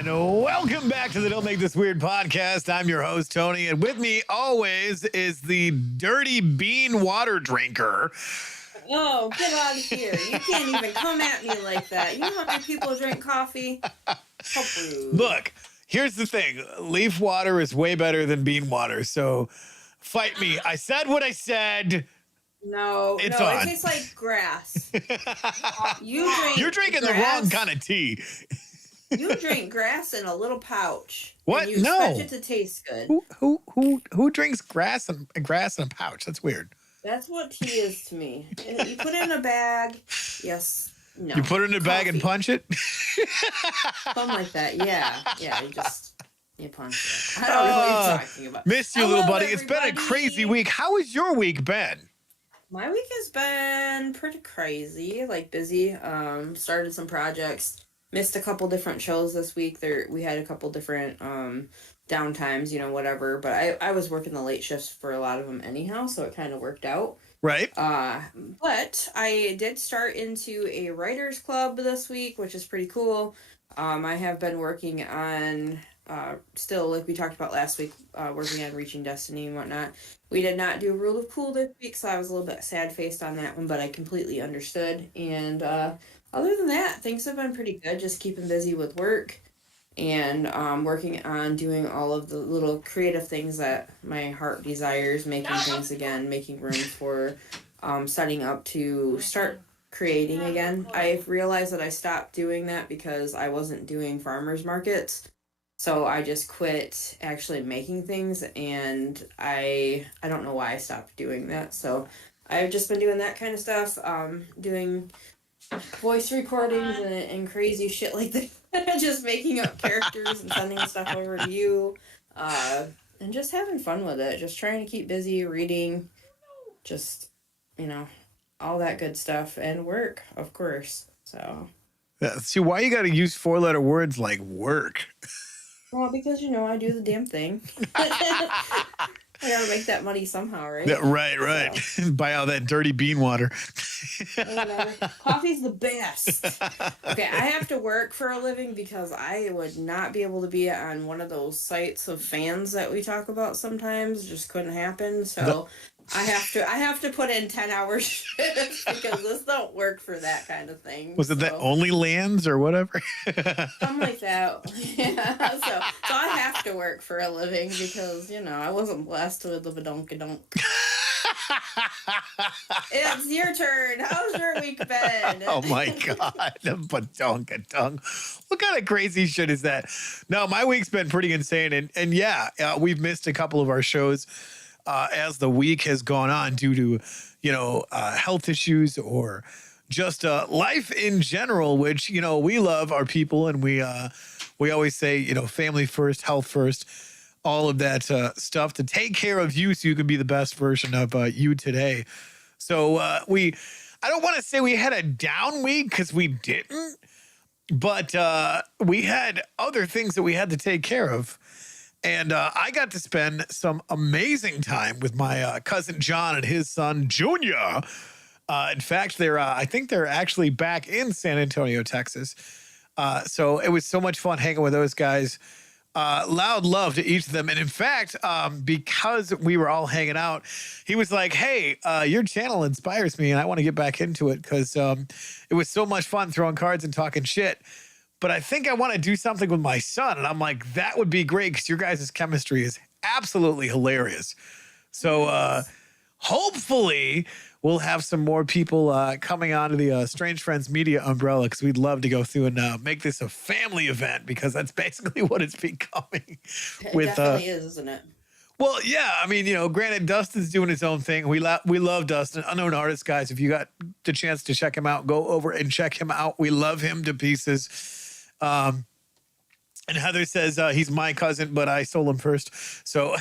And welcome back to the Don't Make This Weird podcast. I'm your host, Tony, and with me always is the dirty bean water drinker. Oh, get out of here. You can't even come at me like that. You know how many people drink coffee? Look, here's the thing. Leaf water is way better than bean water, so fight me. I said what I said. No, It tastes like grass. You're drinking the wrong kind of tea. You drink grass in a little pouch. What? And you expect it to taste good. Who drinks grass in a pouch? That's weird. That's what tea is to me. You put it in a bag. Yes. No. You put it in a bag and punch it? Something like that. Yeah. You punch it. I don't know what you're talking about. Missed you, little buddy. It's been a crazy week. How has your week been? My week has been pretty crazy, busy. Started some projects. Missed a couple different shows this week. We had a couple different downtimes, whatever. But I was working the late shifts for a lot of them anyhow, so it kind of worked out. Right. But I did start into a writers club this week, which is pretty cool. I have been working on still, like we talked about last week, working on Reaching Destiny and whatnot. We did not do Rule of Cool this week, so I was a little bit sad-faced on that one, but I completely understood. And other than that, things have been pretty good, just keeping busy with work and working on doing all of the little creative things that my heart desires, making things again, making room for setting up to start creating again. I've realized that I stopped doing that because I wasn't doing farmers markets. So I just quit actually making things, and I don't know why I stopped doing that. So I've just been doing that kind of stuff, doing voice recordings and crazy shit like that. Just making up characters and sending stuff over to you, and just having fun with it. Just trying to keep busy, reading, just, all that good stuff, and work, of course. So. Yeah, see, why you got to use four-letter words like work? Well, because, I do the damn thing. I gotta make that money somehow, right? Yeah, right. So. Buy all that dirty bean water. Coffee's the best. Okay, I have to work for a living because I would not be able to be on one of those sites of fans that we talk about sometimes. It just couldn't happen. So I have to put in 10-hour shifts because this don't work for that kind of thing. Was it that Only Lands or whatever? Something like that. Yeah. So I have to work for a living because, I wasn't blessed with the badonkadonk. It's your turn. How's your week been? Oh my God. The badonkadonk. What kind of crazy shit is that? No, my week's been pretty insane. And yeah, we've missed a couple of our shows as the week has gone on due to, health issues or just life in general, which, we love our people, and we always say, family first, health first, all of that stuff to take care of you so you can be the best version of you today. So I don't want to say we had a down week because we didn't, but we had other things that we had to take care of. And I got to spend some amazing time with my cousin John and his son Junior. In fact, I think they're actually back in San Antonio, Texas. So it was so much fun hanging with those guys. Loud love to each of them. And in fact, because we were all hanging out, he was like, hey, your channel inspires me and I want to get back into it because it was so much fun throwing cards and talking shit. But I think I want to do something with my son. And I'm like, that would be great because your guys' chemistry is absolutely hilarious. So hopefully we'll have some more people coming onto the Strange Friends Media umbrella because we'd love to go through and make this a family event because that's basically what it's becoming. It definitely is, isn't it? Well, yeah. I mean, granted, Dustin's doing his own thing. We love Dustin. Unknown Artist, guys. If you got the chance to check him out, go over and check him out. We love him to pieces. And Heather says he's my cousin, but I stole him first. So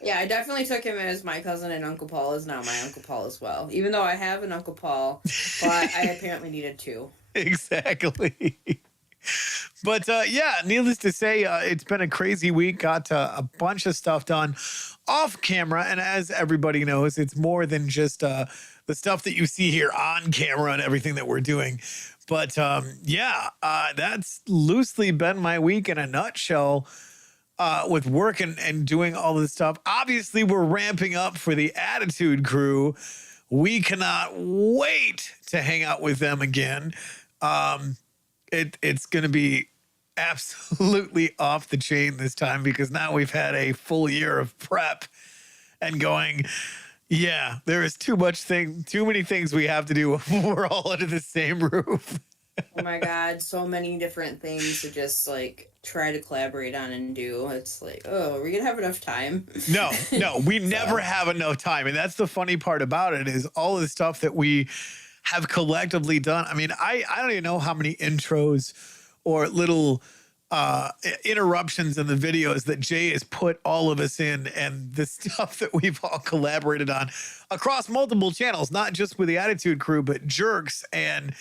yeah, I definitely took him as my cousin, and Uncle Paul is now my Uncle Paul as well. Even though I have an Uncle Paul, but I apparently needed two. Exactly. But yeah, needless to say, it's been a crazy week. Got a bunch of stuff done off camera. And as everybody knows, it's more than just the stuff that you see here on camera and everything that we're doing. But that's loosely been my week in a nutshell. With work and doing all this stuff. Obviously, we're ramping up for the Attitude Crew. We cannot wait to hang out with them again. It's going to be absolutely off the chain this time because now we've had a full year of prep and going. Yeah, there is too many things we have to do when we're all under the same roof. Oh my God, so many different things to just like try to collaborate on and do. It's like, oh, are we gonna have enough time? No, we never have enough time. And that's the funny part about it is all the stuff that we have collectively done. I mean, I don't even know how many intros or little interruptions in the videos that Jay has put all of us in, and the stuff that we've all collaborated on across multiple channels, not just with the Attitude Crew, but Jerks and,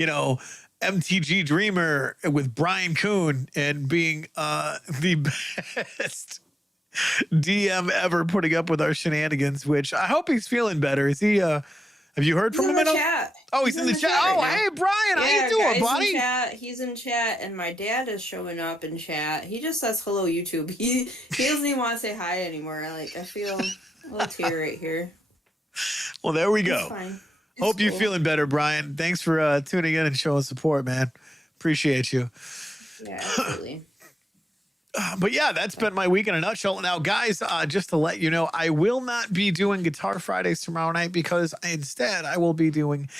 MTG Dreamer with Brian Kuhn and being the best DM ever putting up with our shenanigans, which I hope he's feeling better. Is he, have you heard from him? In the chat. Oh, he's in the chat. Right oh, now. Hey, Brian, how you doing, buddy? He's in chat, and my dad is showing up in chat. He just says, hello, YouTube. He doesn't even want to say hi anymore. I feel a little tear right here. Well, there we go. It's fine. Hope you're feeling better, Brian. Thanks for tuning in and showing support, man. Appreciate you. Yeah, absolutely. But yeah, that's been my week in a nutshell. Now, guys, just to let you know, I will not be doing Guitar Fridays tomorrow night because instead I will be doing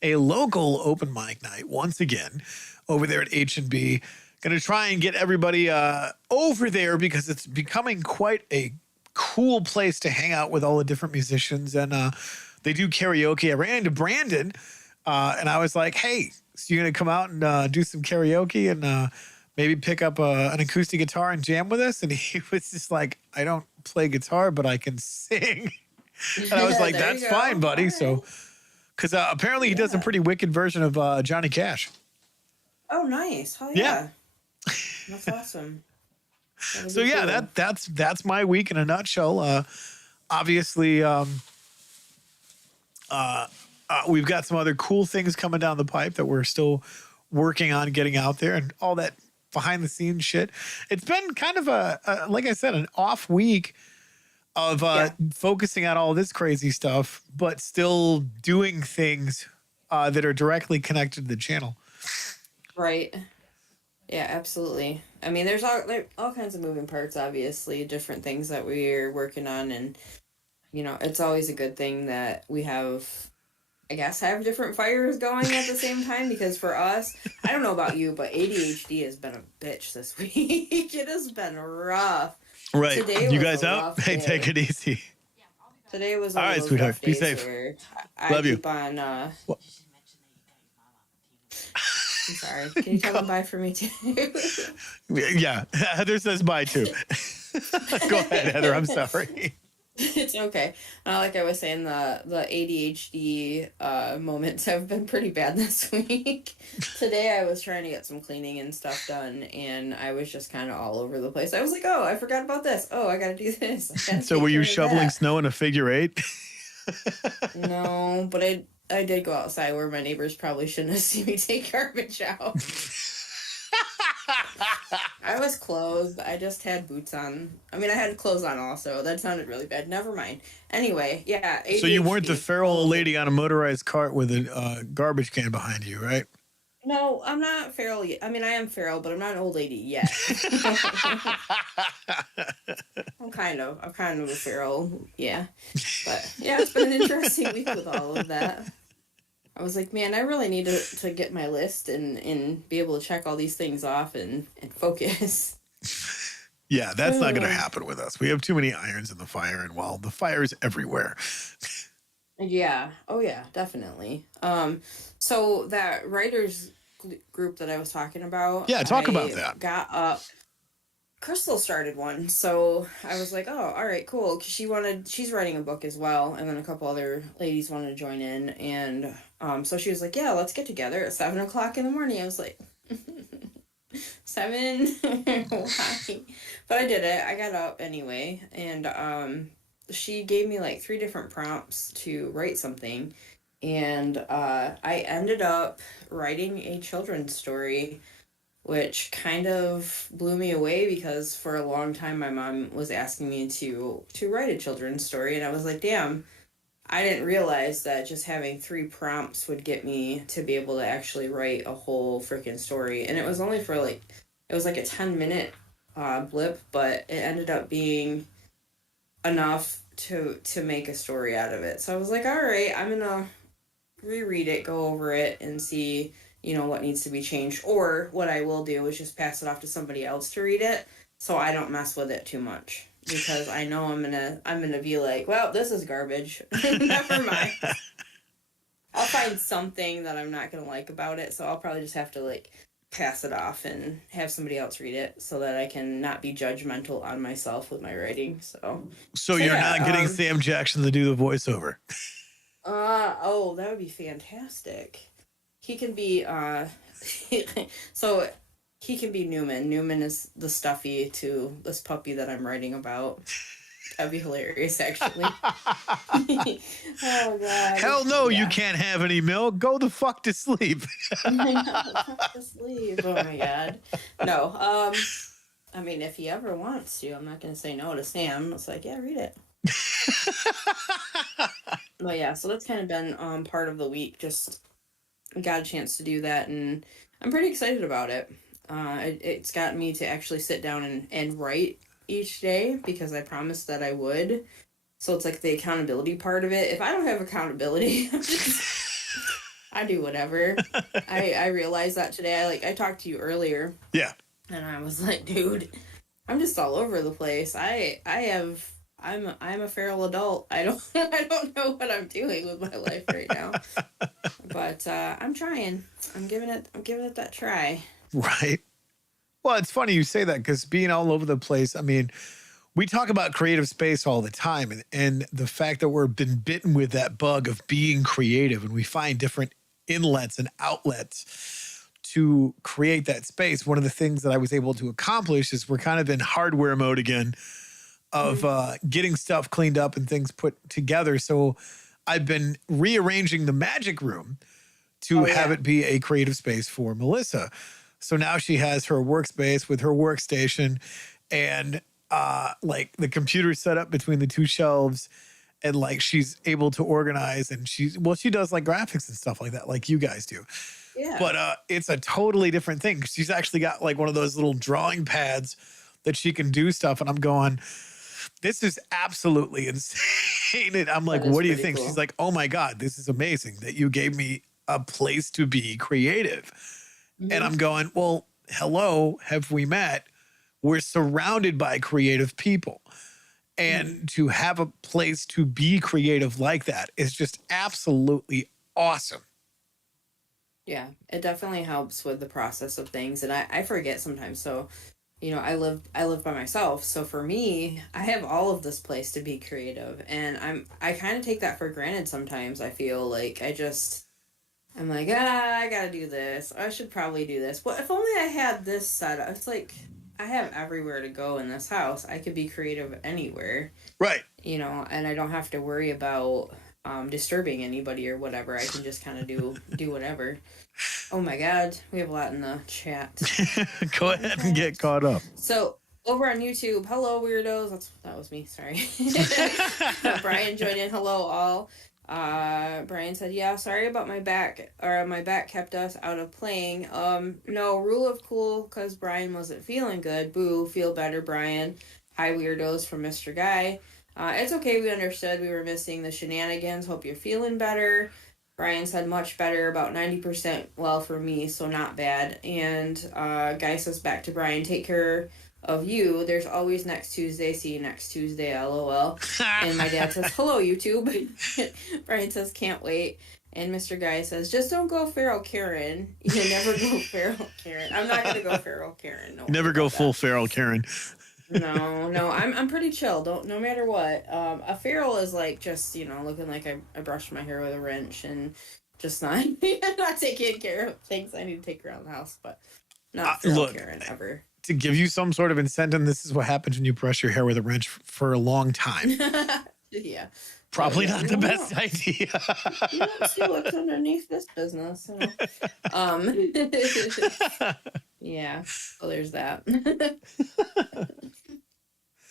a local open mic night once again over there at H&B. Going to try and get everybody over there because it's becoming quite a cool place to hang out with all the different musicians, and they do karaoke. I ran into Brandon and I was like, hey, so you're going to come out and do some karaoke and maybe pick up an acoustic guitar and jam with us? And he was just like, I don't play guitar, but I can sing. And I was like, that's fine, buddy. Right. So, because apparently he does a pretty wicked version of Johnny Cash. Oh, nice. Oh, yeah. That's awesome. So yeah, cool. That's my week in a nutshell. Obviously, we've got some other cool things coming down the pipe that we're still working on getting out there and all that behind the scenes shit. It's been kind of like I said, an off week of focusing on all this crazy stuff, but still doing things that are directly connected to the channel. Right. Yeah, absolutely. I mean, there's all kinds of moving parts, obviously, different things that we're working on. And, it's always a good thing that we have different fires going at the same time, because for us, I don't know about you, but ADHD has been a bitch this week. It has been rough. Right. Today you guys out? Hey, take it easy. Today was all right, sweetheart. Be safe. Love you. I'm sorry. Can you tell them bye for me too? Yeah, Heather says bye too. Go ahead, Heather. I'm sorry. It's okay. Like I was saying, the ADHD moments have been pretty bad this week. Today I was trying to get some cleaning and stuff done, and I was just kind of all over the place. I was like, oh, I forgot about this. Oh, I got to do this. So were you shoveling snow in a figure eight? No, but I did go outside where my neighbors probably shouldn't have seen me take garbage out. I was clothed. I just had boots on. I mean, I had clothes on also. That sounded really bad. Never mind. Anyway, yeah. ADHD. So you weren't the feral lady on a motorized cart with a garbage can behind you, right? No, I'm not feral yet. I mean, I am feral, but I'm not an old lady yet. I'm kind of a feral, yeah. But yeah, it's been an interesting week with all of that. I was like, man, I really need to get my list and be able to check all these things off and focus. Yeah, that's not going to happen with us. We have too many irons in the fire, and well, the fire is everywhere. Yeah. Oh, yeah, definitely. So that writers group that I was talking about. Yeah, talk about that. Got up. Crystal started one, so I was like, oh, all right, cool. 'Cause she's writing a book as well, and then a couple other ladies wanted to join in, and so she was like, yeah, let's get together at 7:00 in the morning. I was like, 7? Why? But I did it. I got up anyway, and she gave me like 3 different prompts to write something, and I ended up writing a children's story, which kind of blew me away because for a long time my mom was asking me to write a children's story, and I was like, damn, I didn't realize that just having 3 prompts would get me to be able to actually write a whole freaking story. And it was only for like, it was like a 10-minute blip, but it ended up being enough to make a story out of it. So I was like, all right, I'm gonna reread it, go over it, and see, what needs to be changed. Or what I will do is just pass it off to somebody else to read it, so I don't mess with it too much, because I know I'm gonna be like, well, this is garbage. Never mind. I'll find something that I'm not gonna like about it, so I'll probably just have to like pass it off and have somebody else read it so that I can not be judgmental on myself with my writing. So you're yeah, not getting Sam Jackson to do the voiceover. Oh, that would be fantastic. He can be so he can be Newman. Newman is the stuffy to this puppy that I'm writing about. That'd be hilarious, actually. Oh god. Hell no, Yeah. you can't have any milk. Go the fuck to sleep. I know, fuck to sleep. Oh my god. No, I mean, if he ever wants to, I'm not gonna say no to Sam. It's like, yeah, read it. But yeah, so that's kind of been part of the week. Just got a chance to do that, and I'm pretty excited about it. It's gotten me to actually sit down and write each day because I promised that I would. So it's like the accountability part of it. If I don't have accountability, I do whatever. I realized that today. I talked to you earlier. Yeah. And I was like, dude, I'm just all over the place. I'm a feral adult. I don't know what I'm doing with my life right now. But I'm trying. I'm giving it that try. Right. Well, it's funny you say that because being all over the place, I mean, we talk about creative space all the time, and the fact that we've been bitten with that bug of being creative, and we find different inlets and outlets to create that space. One of the things that I was able to accomplish is we're kind of in hardware mode again of getting stuff cleaned up and things put together. So I've been rearranging the magic room to have it be a creative space for Melissa. So now she has her workspace with her workstation and like the computer set up between the 2 shelves, and like she's able to organize, and she does like graphics and stuff like that, like you guys do. Yeah. But it's a totally different thing. She's actually got like one of those little drawing pads that she can do stuff. And I'm going, this is absolutely insane. And I'm like, what do you think? Cool. She's like, oh my God, this is amazing that you gave me a place to be creative. Mm-hmm. And I'm going, well, hello, have we met? We're surrounded by creative people. And to have a place to be creative like that is just absolutely awesome. Yeah, it definitely helps with the process of things. And I forget sometimes. So, I live by myself. So for me, I have all of this place to be creative. And I kind of take that for granted sometimes. I feel like I'm like, I gotta do this. I should probably do this. Well, if only I had this set up. It's like, I have everywhere to go in this house. I could be creative anywhere. Right. And I don't have to worry about disturbing anybody or whatever. I can just kind of do whatever. Oh my God, we have a lot in the chat. Go ahead and get caught up. So over on YouTube, hello weirdos. That was me. Sorry. Brian joined in. Hello all. Brian said, yeah, sorry about my back, or my back kept us out of playing. No, rule of cool, because Brian wasn't feeling good. Boo, feel better, Brian. Hi, weirdos from Mr. Guy. It's okay, we understood we were missing the shenanigans. Hope you're feeling better. Brian said much better, about 90% well for me, so not bad. And Guy says back to Brian, take care of you. There's always next Tuesday. See you next Tuesday, LOL. And my dad says, hello, YouTube. Brian says, can't wait. And Mr. Guy says, just don't go feral Karen. You never go feral Karen. I'm not going to go feral Karen. No, never go full feral Karen. No, I'm pretty chill. No matter what. A feral is like just, looking like I brushed my hair with a wrench and just not taking care of things I need to take around the house, but not feral Karen ever. To give you some sort of incentive, this is what happens when you brush your hair with a wrench for a long time. Yeah. Probably yeah, not the best idea. You don't see what's underneath this business, you know. Um, yeah. Well, there's that.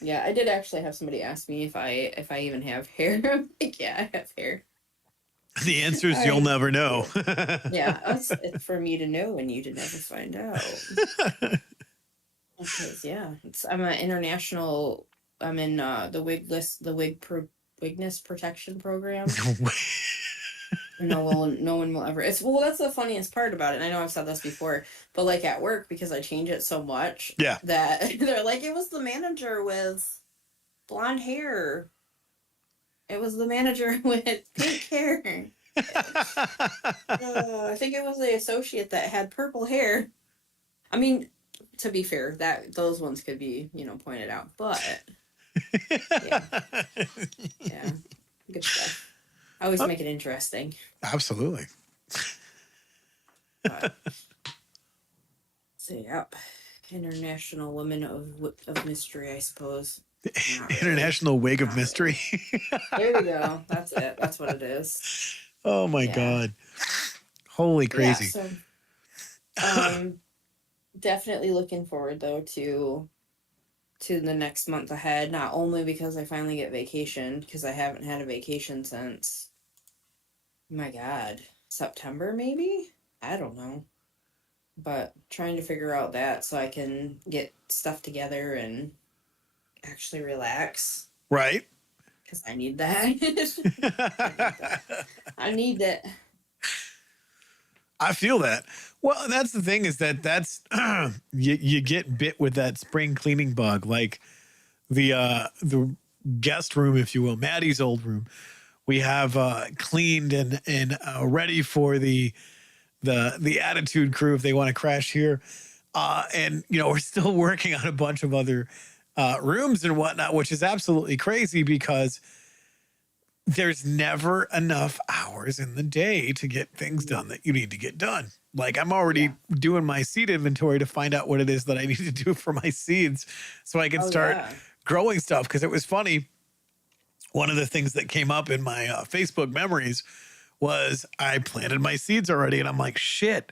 Yeah, I did actually have somebody ask me if I even have hair. I'm like, yeah, I have hair. The answer is you'll I never know. Yeah, it's for me to know and you to never find out. Because yeah, I'm an international. I'm in the Wigness Protection Program. No one will ever. That's the funniest part about it. And I know I've said this before, but like at work, because I change it so much, Yeah. that they're like, it was the manager with blonde hair. It was the manager with pink hair. I think it was the associate that had purple hair. I mean, to be fair, that those ones could be, pointed out, but yeah, yeah, good stuff. I always make it interesting. Absolutely. But, so yep, International Woman of Mystery, I suppose. International Wig of Mystery. There we go. That's it. That's what it is. Oh my God. Holy crazy. Yeah, so, definitely looking forward though to the next month ahead, not only because I finally get vacation, because I haven't had a vacation since, my God, September maybe? I don't know. But trying to figure out that so I can get stuff together and actually relax. Right. Because I need that. I need that. I feel that. Well, that's the thing is that's you get bit with that spring cleaning bug, like the guest room, if you will, Maddie's old room. We have cleaned and ready for the attitude crew if they want to crash here. And we're still working on a bunch of other rooms and whatnot, which is absolutely crazy because there's never enough hours in the day to get things done that you need to get done. Like I'm already doing my seed inventory to find out what it is that I need to do for my seeds so I can start growing stuff. Cause it was funny. One of the things that came up in my Facebook memories was I planted my seeds already. And I'm like, shit,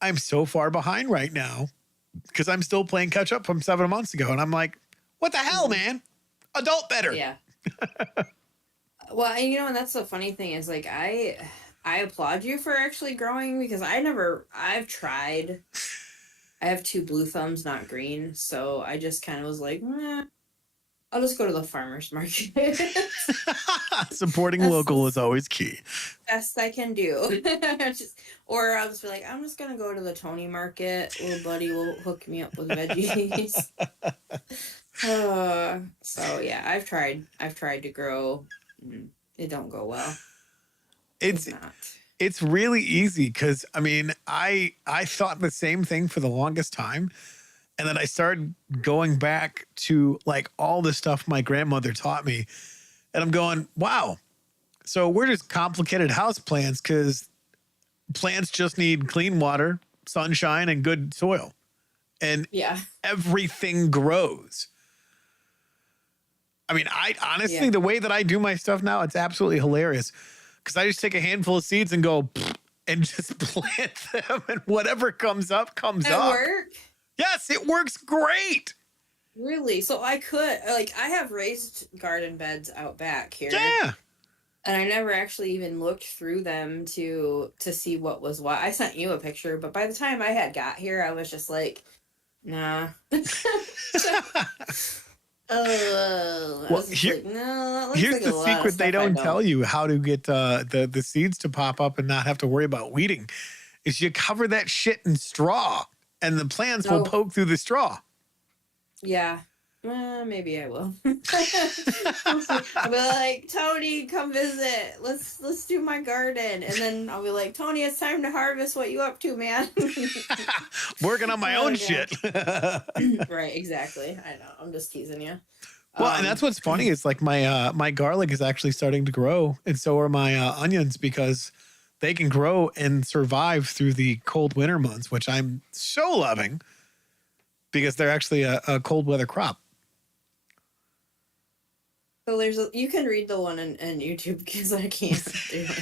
I'm so far behind right now because I'm still playing catch up from 7 months ago. And I'm like, what the hell, man? Adult better. Yeah. Well, and that's the funny thing is like I applaud you for actually growing because I've tried. I have 2 blue thumbs, not green, so I just kind of was like, I'll just go to the farmer's market. Supporting local is always key. Best I can do. Or I'll just be like, I'm just gonna go to the Tony market. Little buddy will hook me up with veggies. So yeah, I've tried to grow. It don't go well. It's really easy because I thought the same thing for the longest time. And then I started going back to like all the stuff my grandmother taught me. And I'm going, wow. So we're just complicated house plants because plants just need clean water, sunshine, and good soil. And everything grows. I honestly, the way that I do my stuff now, it's absolutely hilarious because I just take a handful of seeds and go and just plant them and whatever comes up, comes up. Work? Yes, it works great. Really? So I have raised garden beds out back here. Yeah. And I never actually even looked through them to see what was what. I sent you a picture, but by the time I had got here, I was just like, nah. Here's the secret they don't tell you how to get the seeds to pop up and not have to worry about weeding is you cover that shit in straw and the plants will poke through the straw. Yeah. Maybe I will. I'll be like, Tony, come visit. Let's do my garden. And then I'll be like, Tony, it's time to harvest. What you up to, man? Working on my own shit. Right, exactly. I know. I'm just teasing you. Well, and that's what's funny. It's like my garlic is actually starting to grow, and so are my onions because they can grow and survive through the cold winter months, which I'm so loving because they're actually a cold weather crop. So you can read the one in YouTube because I can't do it.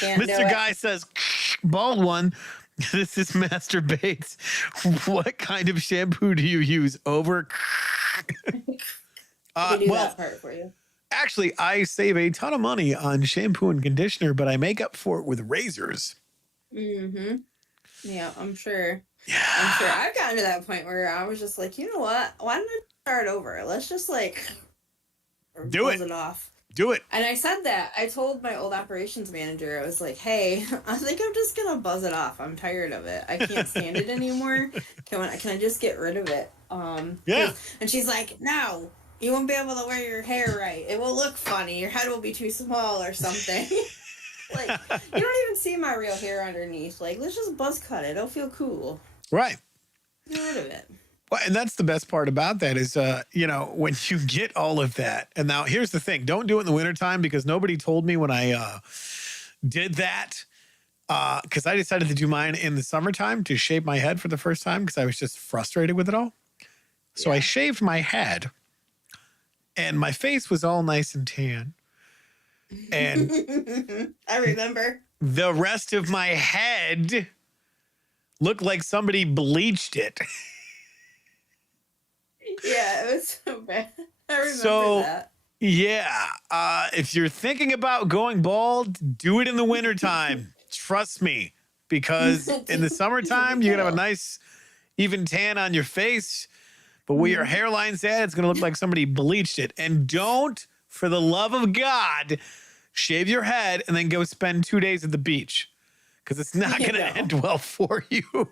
Can't do Mr. it. Guy says, bald one. This is Master Bates. What kind of shampoo do you use? Over. I do Well, that part for you. actually, I save a ton of money on shampoo and conditioner, but I make up for it with razors. Mm-hmm. Yeah, I'm sure. Yeah. I'm sure. I've gotten to that point where I was just like, you know what? Why don't I start over? Let's just like Do close it off. Do it. And I said that. I told my old operations manager, I was like, hey, I think I'm just going to buzz it off. I'm tired of it. I can't stand it anymore. Can I just get rid of it? Yeah. And she's like, no, you won't be able to wear your hair right. It will look funny. Your head will be too small or something. Like, you don't even see my real hair underneath. Like, let's just buzz cut it. It'll feel cool. Right. Get rid of it. Well, and that's the best part about that is, when you get all of that. And now here's the thing. Don't do it in the wintertime because nobody told me when I did that. Because I decided to do mine in the summertime to shave my head for the first time because I was just frustrated with it all. So I shaved my head and my face was all nice and tan. And I remember. The rest of my head looked like somebody bleached it. Yeah, it was so bad. I remember that. Yeah, if you're thinking about going bald, do it in the wintertime. Trust me, because in the summertime, you're going to have a nice, even tan on your face. But where your hairline's at, it's going to look like somebody bleached it. And don't, for the love of God, shave your head and then go spend 2 days at the beach. Because it's not going to end well for you.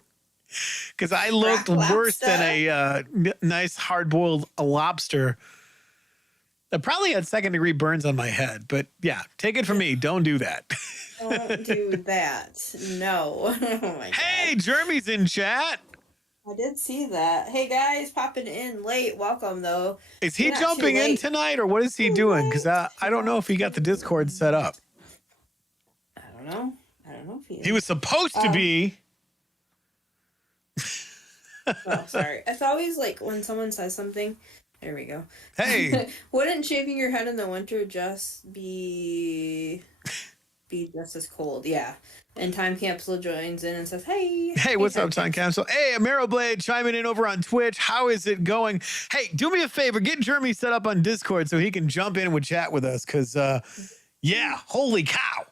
Because I looked worse than a nice hard-boiled lobster. I probably had second-degree burns on my head. But yeah, take it from me. Don't do that. Don't do that. No. Oh my Hey, Jeremy's in chat. I did see that. Hey guys, popping in late. Welcome though. Is he jumping in tonight or what is he doing? Because I don't know if he got the Discord set up. I don't know if he is. He was supposed to be. Oh, sorry. It's always like when someone says something. There we go. Hey. Wouldn't shaving your head in the winter just be just as cold? Yeah. And Time Capsule joins in and says, hey. Hey, what's up, Time Capsule? Hey, Blade chiming in over on Twitch. How is it going? Hey, do me a favor. Get Jeremy set up on Discord so he can jump in and chat with us. Because, holy cow.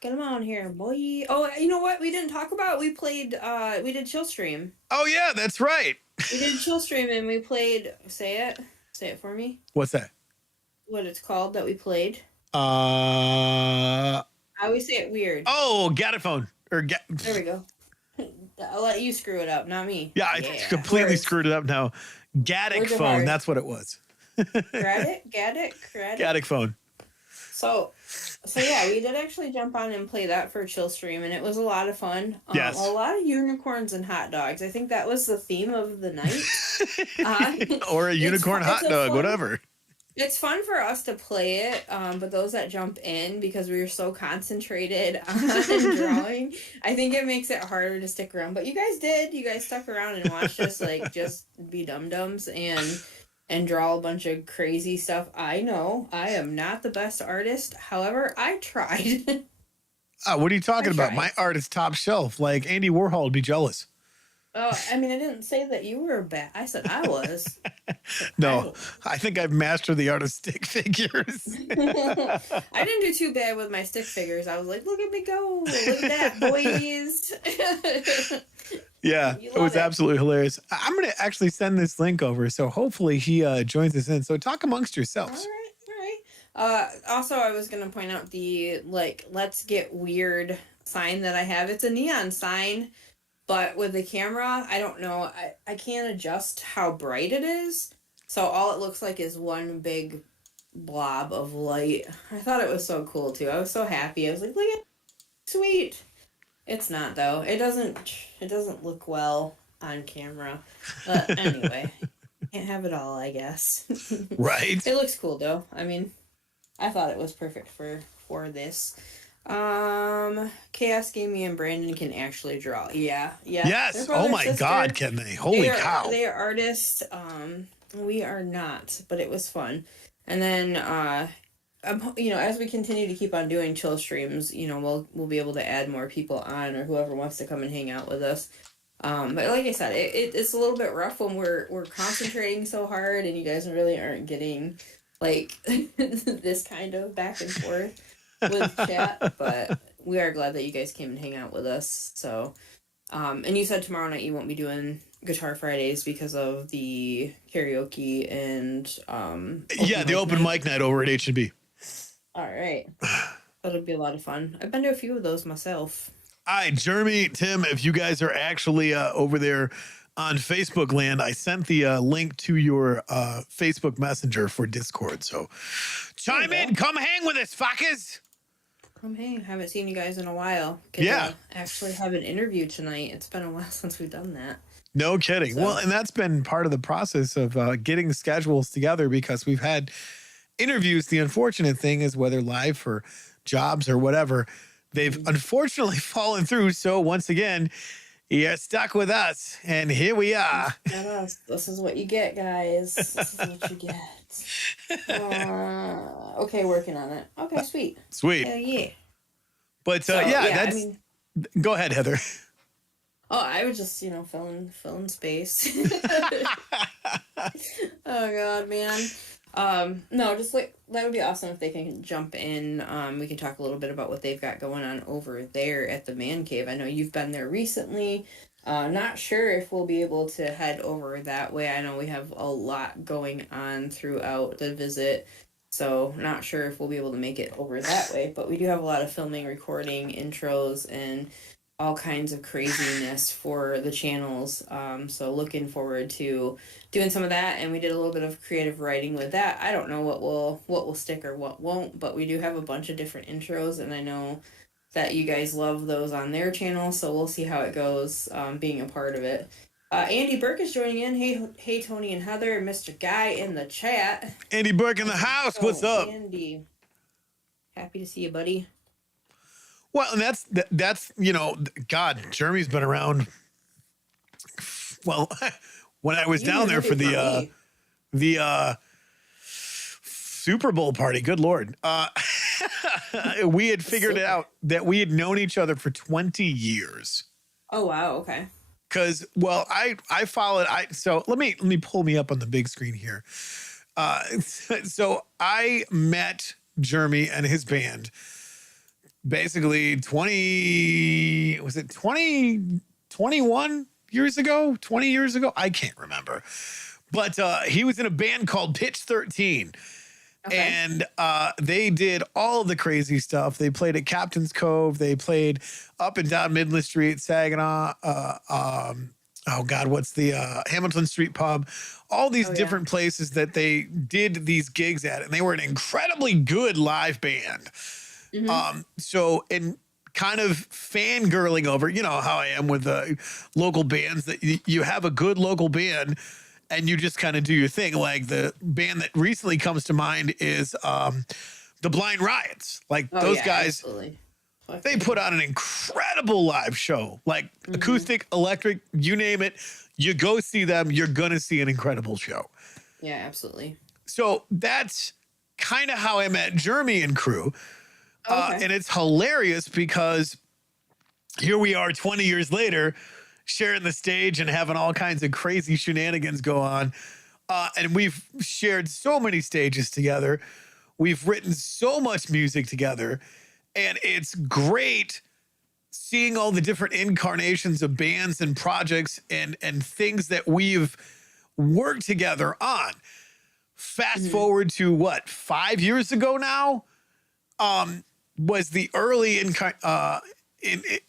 Get him on here, boy. Oh, you know what we didn't talk about? We did Chill Stream. Oh, yeah, that's right. We did Chill Stream and we played, say it for me. What's that? What it's called that we played. I always say it weird. Oh, Gadget phone. There we go. I'll let you screw it up, not me. Yeah, I completely screwed it up now. Gadget phone. That's what it was. Gadget phone. So yeah, we did actually jump on and play that for a chill stream, and it was a lot of fun. Yes. A lot of unicorns and hot dogs. I think that was the theme of the night. Or a unicorn hot dog, whatever. It's fun for us to play it, but those that jump in, because we were so concentrated on drawing, I think it makes it harder to stick around. But you guys did. You guys stuck around and watched us just be dum-dums and draw a bunch of crazy stuff. I know I am not the best artist. However, I tried. What are you talking about? My art is top shelf. Like Andy Warhol would be jealous. Oh, I mean, I didn't say that you were bad. I said I was. No, I think I've mastered the art of stick figures. I didn't do too bad with my stick figures. I was like, look at me go. Look at that, boys. Yeah, it was absolutely hilarious. I'm going to actually send this link over. So hopefully he joins us in. So talk amongst yourselves. All right. Also, I was going to point out the let's get weird sign that I have. It's a neon sign. But with the camera, I don't know. I can't adjust how bright it is. So all it looks like is one big blob of light. I thought it was so cool, too. I was so happy. I was like, look at it. Sweet. It's not, though. It doesn't look well on camera. But anyway, can't have it all, I guess. Right. It looks cool, though. I mean, I thought it was perfect for this. Chaos Gaming and Brandon can actually draw. Yeah. Yes. Oh my God, can they? Holy cow. They are artists. We are not, but it was fun. And then, as we continue to keep on doing chill streams, we'll be able to add more people on, or whoever wants to come and hang out with us. But like I said, it's a little bit rough when we're concentrating so hard, and you guys really aren't getting like this kind of back and forth with chat. But we are glad that you guys came and hang out with us. So, and you said tomorrow night you won't be doing Guitar Fridays because of the karaoke and the open mic night over at H&B. All right, that'll be a lot of fun. I've been to a few of those myself. All right, Jeremy, Tim, if you guys are actually over there on Facebook land, I sent the link to your Facebook Messenger for Discord. So chime in, come hang with us, fuckers. Come hang. Haven't seen you guys in a while. Actually have an interview tonight. It's been a while since we've done that. No kidding. So. Well, and that's been part of the process of getting schedules together, because we've had interviews. The unfortunate thing is, whether live for jobs or whatever, they've unfortunately fallen through. So once again, you're stuck with us, and here we are. This is what you get, guys. This is what you get. Okay, working on it. Okay, sweet. Hell yeah. But go ahead, Heather. Oh, I was just, filling space. Oh God, man. No, just like that would be awesome if they can jump in. We can talk a little bit about what they've got going on over there at the Man Cave. I know you've been there recently. Not sure if we'll be able to head over that way. I know we have a lot going on throughout the visit, so not sure if we'll be able to make it over that way. But we do have a lot of filming, recording, intros, and all kinds of craziness for the channels. So looking forward to doing some of that. And we did a little bit of creative writing with that. I don't know what will stick or what won't, but we do have a bunch of different intros, and I know that you guys love those on their channel. So we'll see how it goes, being a part of it. Andy Burke is joining in. Hey, Tony and Heather, and Mr. Guy in the chat. Andy Burke in the house. What's up? Andy, happy to see you, buddy. Well, and that's God, Jeremy's been around. Well, when I was down there for the Super Bowl party, good Lord, we had figured out that we had known each other for 20 years. Oh wow, okay. Because I followed. So let me pull me up on the big screen here. So I met Jeremy and his band. Basically 21 years ago, 20 years ago. I can't remember, but he was in a band called Pitch 13. Okay. And they did all of the crazy stuff. They played at Captain's Cove. They played up and down Midland Street, Saginaw. What's the Hamilton Street Pub? All these different places that they did these gigs at. And they were an incredibly good live band. Mm-hmm. And kind of fangirling over, how I am with local bands, that you have a good local band and you just kind of do your thing. Like the band that recently comes to mind is the Blind Riots. Like those guys, absolutely. They put on an incredible live show, like acoustic, electric, you name it. You go see them, you're going to see an incredible show. Yeah, absolutely. So that's kind of how I met Jeremy and crew. And it's hilarious because here we are 20 years later, sharing the stage and having all kinds of crazy shenanigans go on. And we've shared so many stages together. We've written so much music together. And it's great seeing all the different incarnations of bands and projects and things that we've worked together on. Fast forward to 5 years ago now? Was the early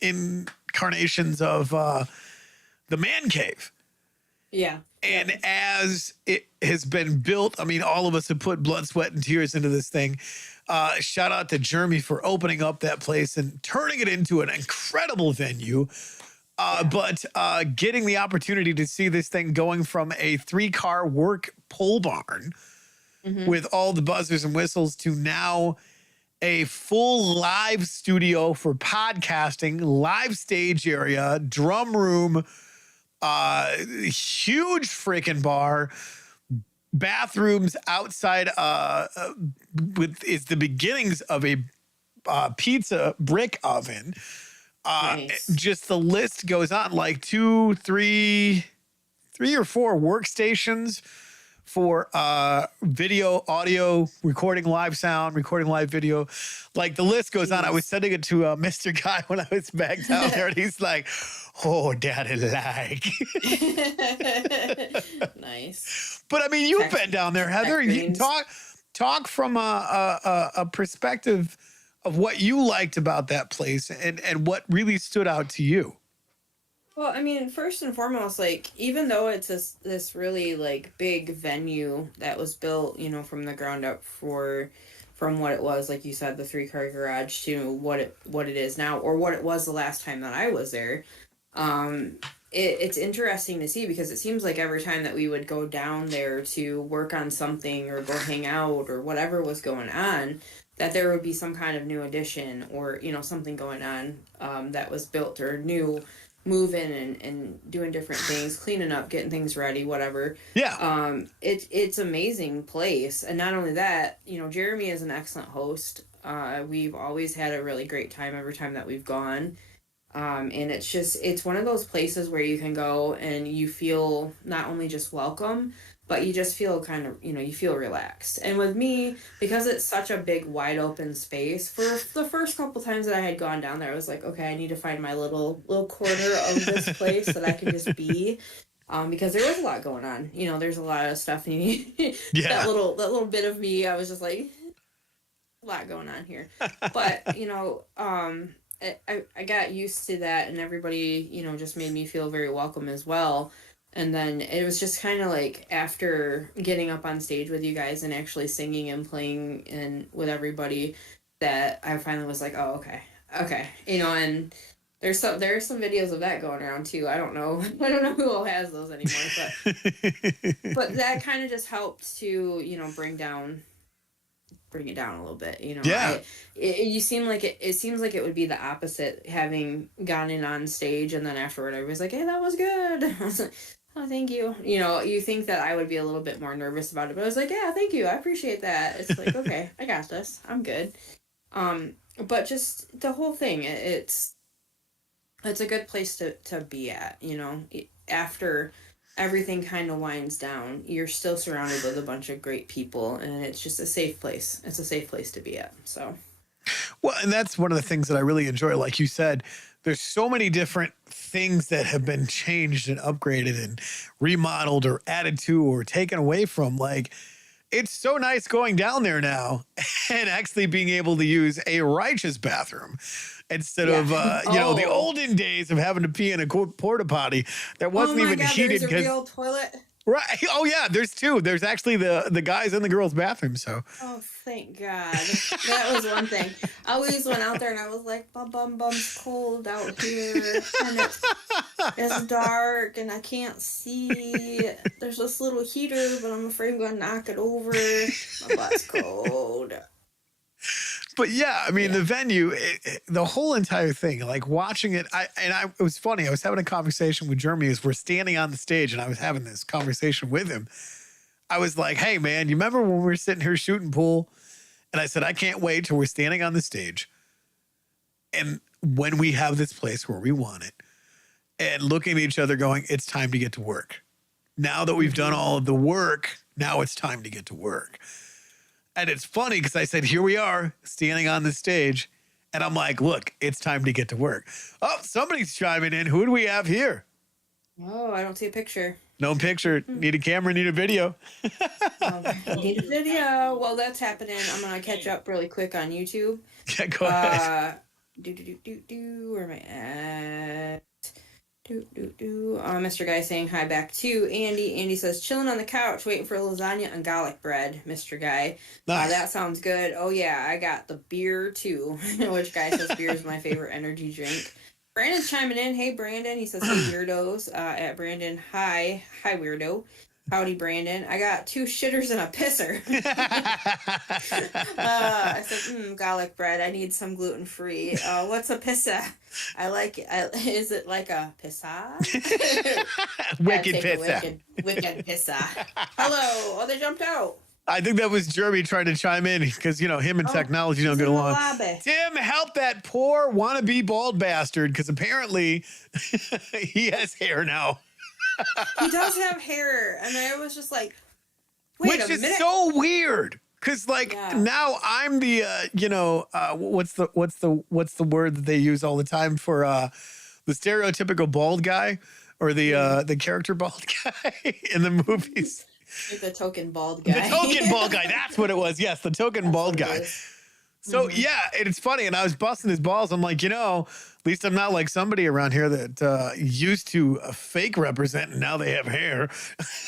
incarnations of the Man Cave. Yeah. And as it has been built, I mean, all of us have put blood, sweat, and tears into this thing. Shout out to Jeremy for opening up that place and turning it into an incredible venue. But getting the opportunity to see this thing going from a 3-car work pole barn with all the buzzers and whistles to now a full live studio for podcasting, live stage area, drum room, huge freaking bar, bathrooms outside with is the beginnings of a pizza brick oven. Nice. Just the list goes on, like two, three or four workstations for video, audio, recording live sound, recording live video. Like the list goes on. I was sending it to Mr. Guy when I was back down there, and he's like, "Oh, daddy, like." Nice. But I mean, you've been down there, Heather. You talk from a perspective of what you liked about that place and what really stood out to you. Well, I mean, first and foremost, like, even though it's this really, like, big venue that was built, you know, from the ground up from what it was, like you said, the 3-car garage to what it is now, or what it was the last time that I was there, it's interesting to see, because it seems like every time that we would go down there to work on something or go hang out or whatever was going on, that there would be some kind of new addition or, you know, something going on that was built or new, moving and doing different things, cleaning up, getting things ready, whatever. Yeah. It's amazing place. And not only that, you know, Jeremy is an excellent host. We've always had a really great time every time that we've gone. And it's one of those places where you can go and you feel not only just welcome, but you just feel kind of, you know, you feel relaxed. And with me, because it's such a big, wide open space, for the first couple times that I had gone down there, I was like, okay, I need to find my little corner of this place that I can just be. Because there was a lot going on. You know, there's a lot of stuff. And that little bit of me, I was just like, a lot going on here. But, you know, I got used to that, and everybody, you know, just made me feel very welcome as well. And then it was just kind of like after getting up on stage with you guys and actually singing and playing and with everybody, that I finally was like, oh, okay, you know. And there's some videos of that going around too. I don't know who all has those anymore, but that kind of just helped to, you know, bring it down a little bit, you know. Yeah. It seems like it would be the opposite, having gone in on stage and then afterward everybody's like, hey, that was good. I was like, oh, thank you. You know, you think that I would be a little bit more nervous about it, but I was like, yeah, thank you, I appreciate that. It's like, okay, I got this, I'm good. But just the whole thing, it's a good place to be at, you know. After everything kind of winds down, you're still surrounded with a bunch of great people, and it's just a safe place. It's a safe place to be at. So, well, and that's one of the things that I really enjoy. Like you said, there's so many different things that have been changed and upgraded and remodeled or added to or taken away from. Like, it's so nice going down there now and actually being able to use a righteous bathroom instead of you know, the olden days of having to pee in a porta potty that wasn't even heated. There's a real toilet. Right. Oh yeah, there's two. There's actually the guys and the girls' bathroom. So. Oh, thank God. That was one thing. I always went out there and I was like, bum's cold out here, and it's dark and I can't see. There's this little heater, but I'm afraid I'm gonna knock it over. My butt's cold. But yeah, I mean, the venue, the whole entire thing, like watching it, it was funny. I was having a conversation with Jeremy as we're standing on the stage, and I was having this conversation with him. I was like, hey, man, you remember when we were sitting here shooting pool? And I said, I can't wait till we're standing on the stage. And when we have this place where we want it, and looking at each other going, it's time to get to work. Now that we've done all of the work, now it's time to get to work. And it's funny because I said, here we are standing on the stage. And I'm like, look, it's time to get to work. Oh, somebody's chiming in. Who do we have here? Oh, I don't see a picture. No picture. Need a camera, need a video. Need a video. Well, that's happening. I'm going to catch up really quick on YouTube. Yeah, go ahead. Where am I at? Mr. Guy saying hi back to Andy. Andy says, chilling on the couch, waiting for lasagna and garlic bread, Mr. Guy. Nice. That sounds good. Oh, yeah, I got the beer, too. Which Guy says beer is my favorite energy drink. Brandon's chiming in. Hey, Brandon. He says, hey, weirdos. At Brandon, hi. Hi, weirdo. Howdy, Brandon. I got 2 shitters and a pisser. I said, garlic bread. I need some gluten free. What's a pissa? I like it. Is it like a pissa? Wicked Take a pizza. wicked pissa. Hello. Oh, they jumped out. I think that was Jeremy trying to chime in because, you know, him and technology don't he's get in the along. lobby. Tim, help that poor wannabe bald bastard because apparently he has hair now. He does have hair, and I was just like, wait Which a is minute. so weird. Cause like now I'm the what's the word that they use all the time for the stereotypical bald guy or the character bald guy in the movies. Like the token bald guy. The token bald guy. That's what it was. Yes, the token bald guy. So yeah, and it's funny. And I was busting his balls. I'm like, you know, at least I'm not like somebody around here that used to fake represent and now they have hair.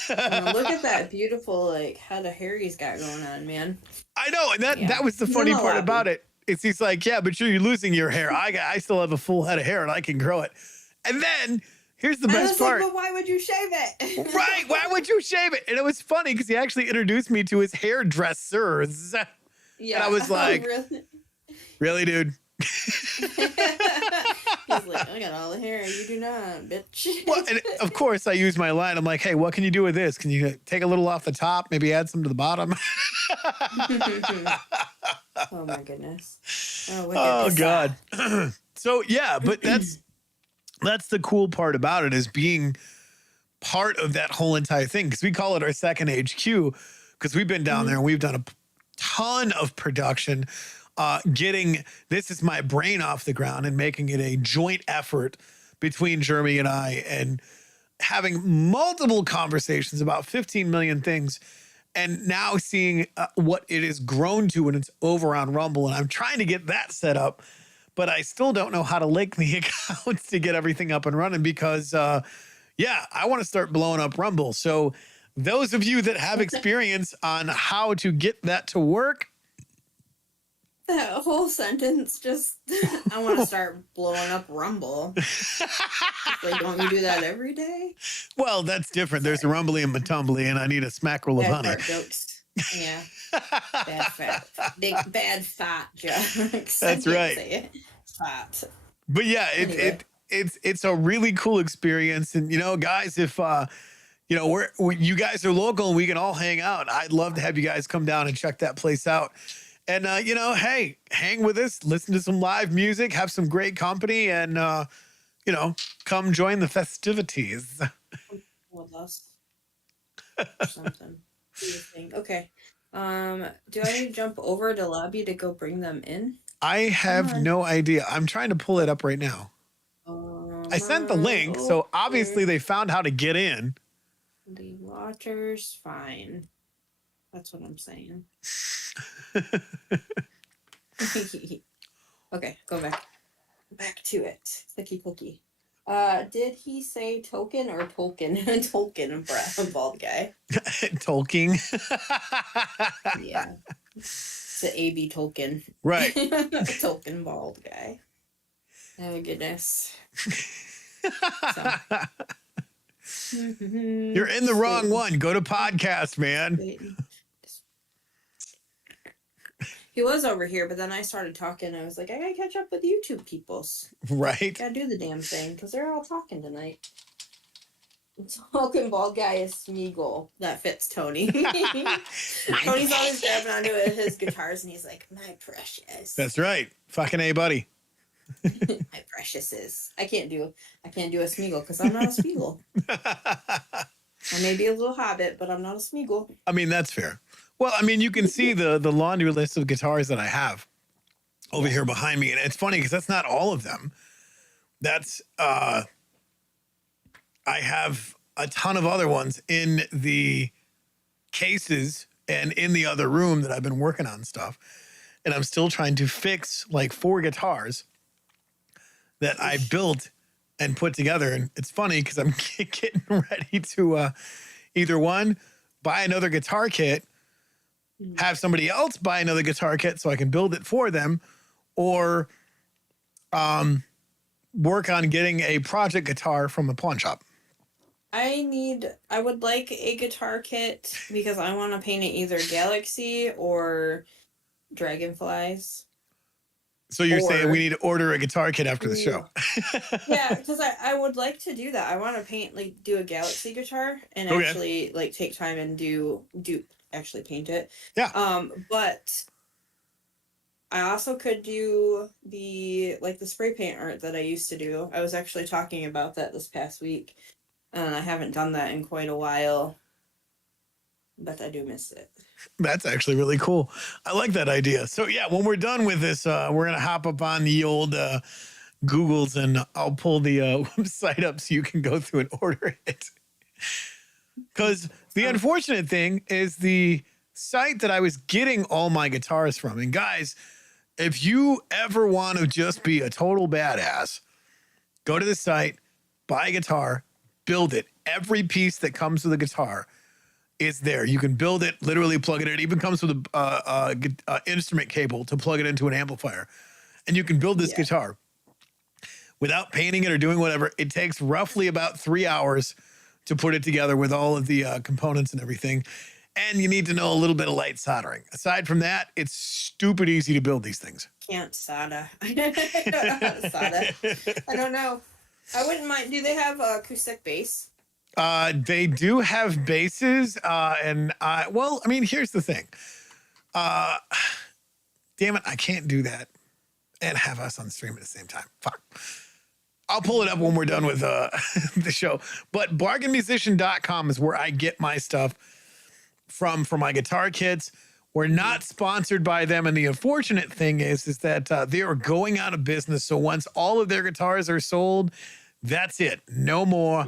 Look at that beautiful like head of hair he's got going on, man. I know, and that was the funny part about it. It's he's like, yeah, but you're losing your hair. I still have a full head of hair and I can grow it. And then here's the best part. Like, but why would you shave it? Right? Why would you shave it? And it was funny because he actually introduced me to his hairdressers. Yeah, and I was like, really, dude? He's like, I got all the hair. You do not, bitch. Well, and of course, I use my line. I'm like, hey, what can you do with this? Can you take a little off the top, maybe add some to the bottom? Oh, my goodness. Oh God. So, yeah, but that's the cool part about it is being part of that whole entire thing because we call it our second HQ because we've been down there and we've done a ton of production getting This Is My Brain off the ground and making it a joint effort between Jeremy and I and having multiple conversations about 15 million things and now seeing what it has grown to when it's over on Rumble. And I'm trying to get that set up, but I still don't know how to link the accounts to get everything up and running because, I want to start blowing up Rumble. So those of you that have experience on how to get that to work. That whole sentence just, I want to start blowing up Rumble. Like, don't you do that every day? Well, that's different. There's a rumbly and matumbly, and I need a smackerel of honey. Bad jokes. Yeah. Bad fat jokes. That's right. Say it. Fat. But yeah, it's a really cool experience. And, you know, guys, if, you guys are local and we can all hang out, I'd love to have you guys come down and check that place out. And, hey, hang with us, listen to some live music, have some great company, and, come join the festivities. With us. Or something. Okay. Do I need to jump over to lobby to go bring them in? I have no idea. I'm trying to pull it up right now. I sent the link, so obviously they found how to get in. The watchers, fine. That's what I'm saying. Okay, go back. Back to it. Clicky clicky. Did he say token or Tolkien? Tolkien, bald guy. Tolkien. Yeah. It's the A.B. Tolkien. Right. Tolkien bald guy. Oh, goodness. You're in the wrong one. Go to podcast, man. He was over here, but then I started talking. I was like, I gotta catch up with YouTube peoples. Right. Gotta do the damn thing because they're all talking tonight. Talking bald guy is Smeagol. That fits Tony. Tony's always grabbing onto his guitars and he's like, my precious. That's right. Fucking A, buddy. My precious is. I can't do a Smeagol because I'm not a Smeagol. I may be a little hobbit, but I'm not a Smeagol. I mean, that's fair. Well, I mean, you can see the laundry list of guitars that I have over here behind me. And it's funny because that's not all of them. That's, I have a ton of other ones in the cases and in the other room that I've been working on stuff. And I'm still trying to fix like 4 guitars that I built and put together. And it's funny because I'm getting ready to either one, buy another guitar kit, have somebody else buy another guitar kit so I can build it for them, or work on getting a project guitar from a pawn shop. I would like a guitar kit because I want to paint it either Galaxy or Dragonflies. So you're saying we Or need to order a guitar kit after the show? Ooh. Yeah, because I would like to do that. I want to paint, like, do a Galaxy guitar and Okay. actually, like, take time and do actually paint it. Yeah. But I also could do the spray paint art that I used to do. I was actually talking about that this past week, and I haven't done that in quite a while, but I do miss it. That's actually really cool. I like that idea. So yeah, when we're done with this, we're gonna hop up on the old Googles and I'll pull the website up so you can go through and order it. Because the unfortunate thing is the site that I was getting all my guitars from. And guys, if you ever want to just be a total badass, go to the site, buy a guitar, build it. Every piece that comes with a guitar is there. You can build it, literally plug it in. It even comes with a instrument cable to plug it into an amplifier. And you can build this guitar without painting it or doing whatever. It takes roughly about 3 hours to put it together with all of the components and everything. And you need to know a little bit of light soldering. Aside from that, it's stupid easy to build these things. Can't solder. I don't know how to solder. I don't know. I wouldn't mind. Do they have acoustic bass? They do have basses, well, I mean, here's the thing. Damn it, I can't do that and have us on stream at the same time. Fuck. I'll pull it up when we're done with the show. But bargainmusician.com is where I get my stuff from for my guitar kits. We're not sponsored by them, and the unfortunate thing is that they are going out of business. So once all of their guitars are sold, that's it. No more.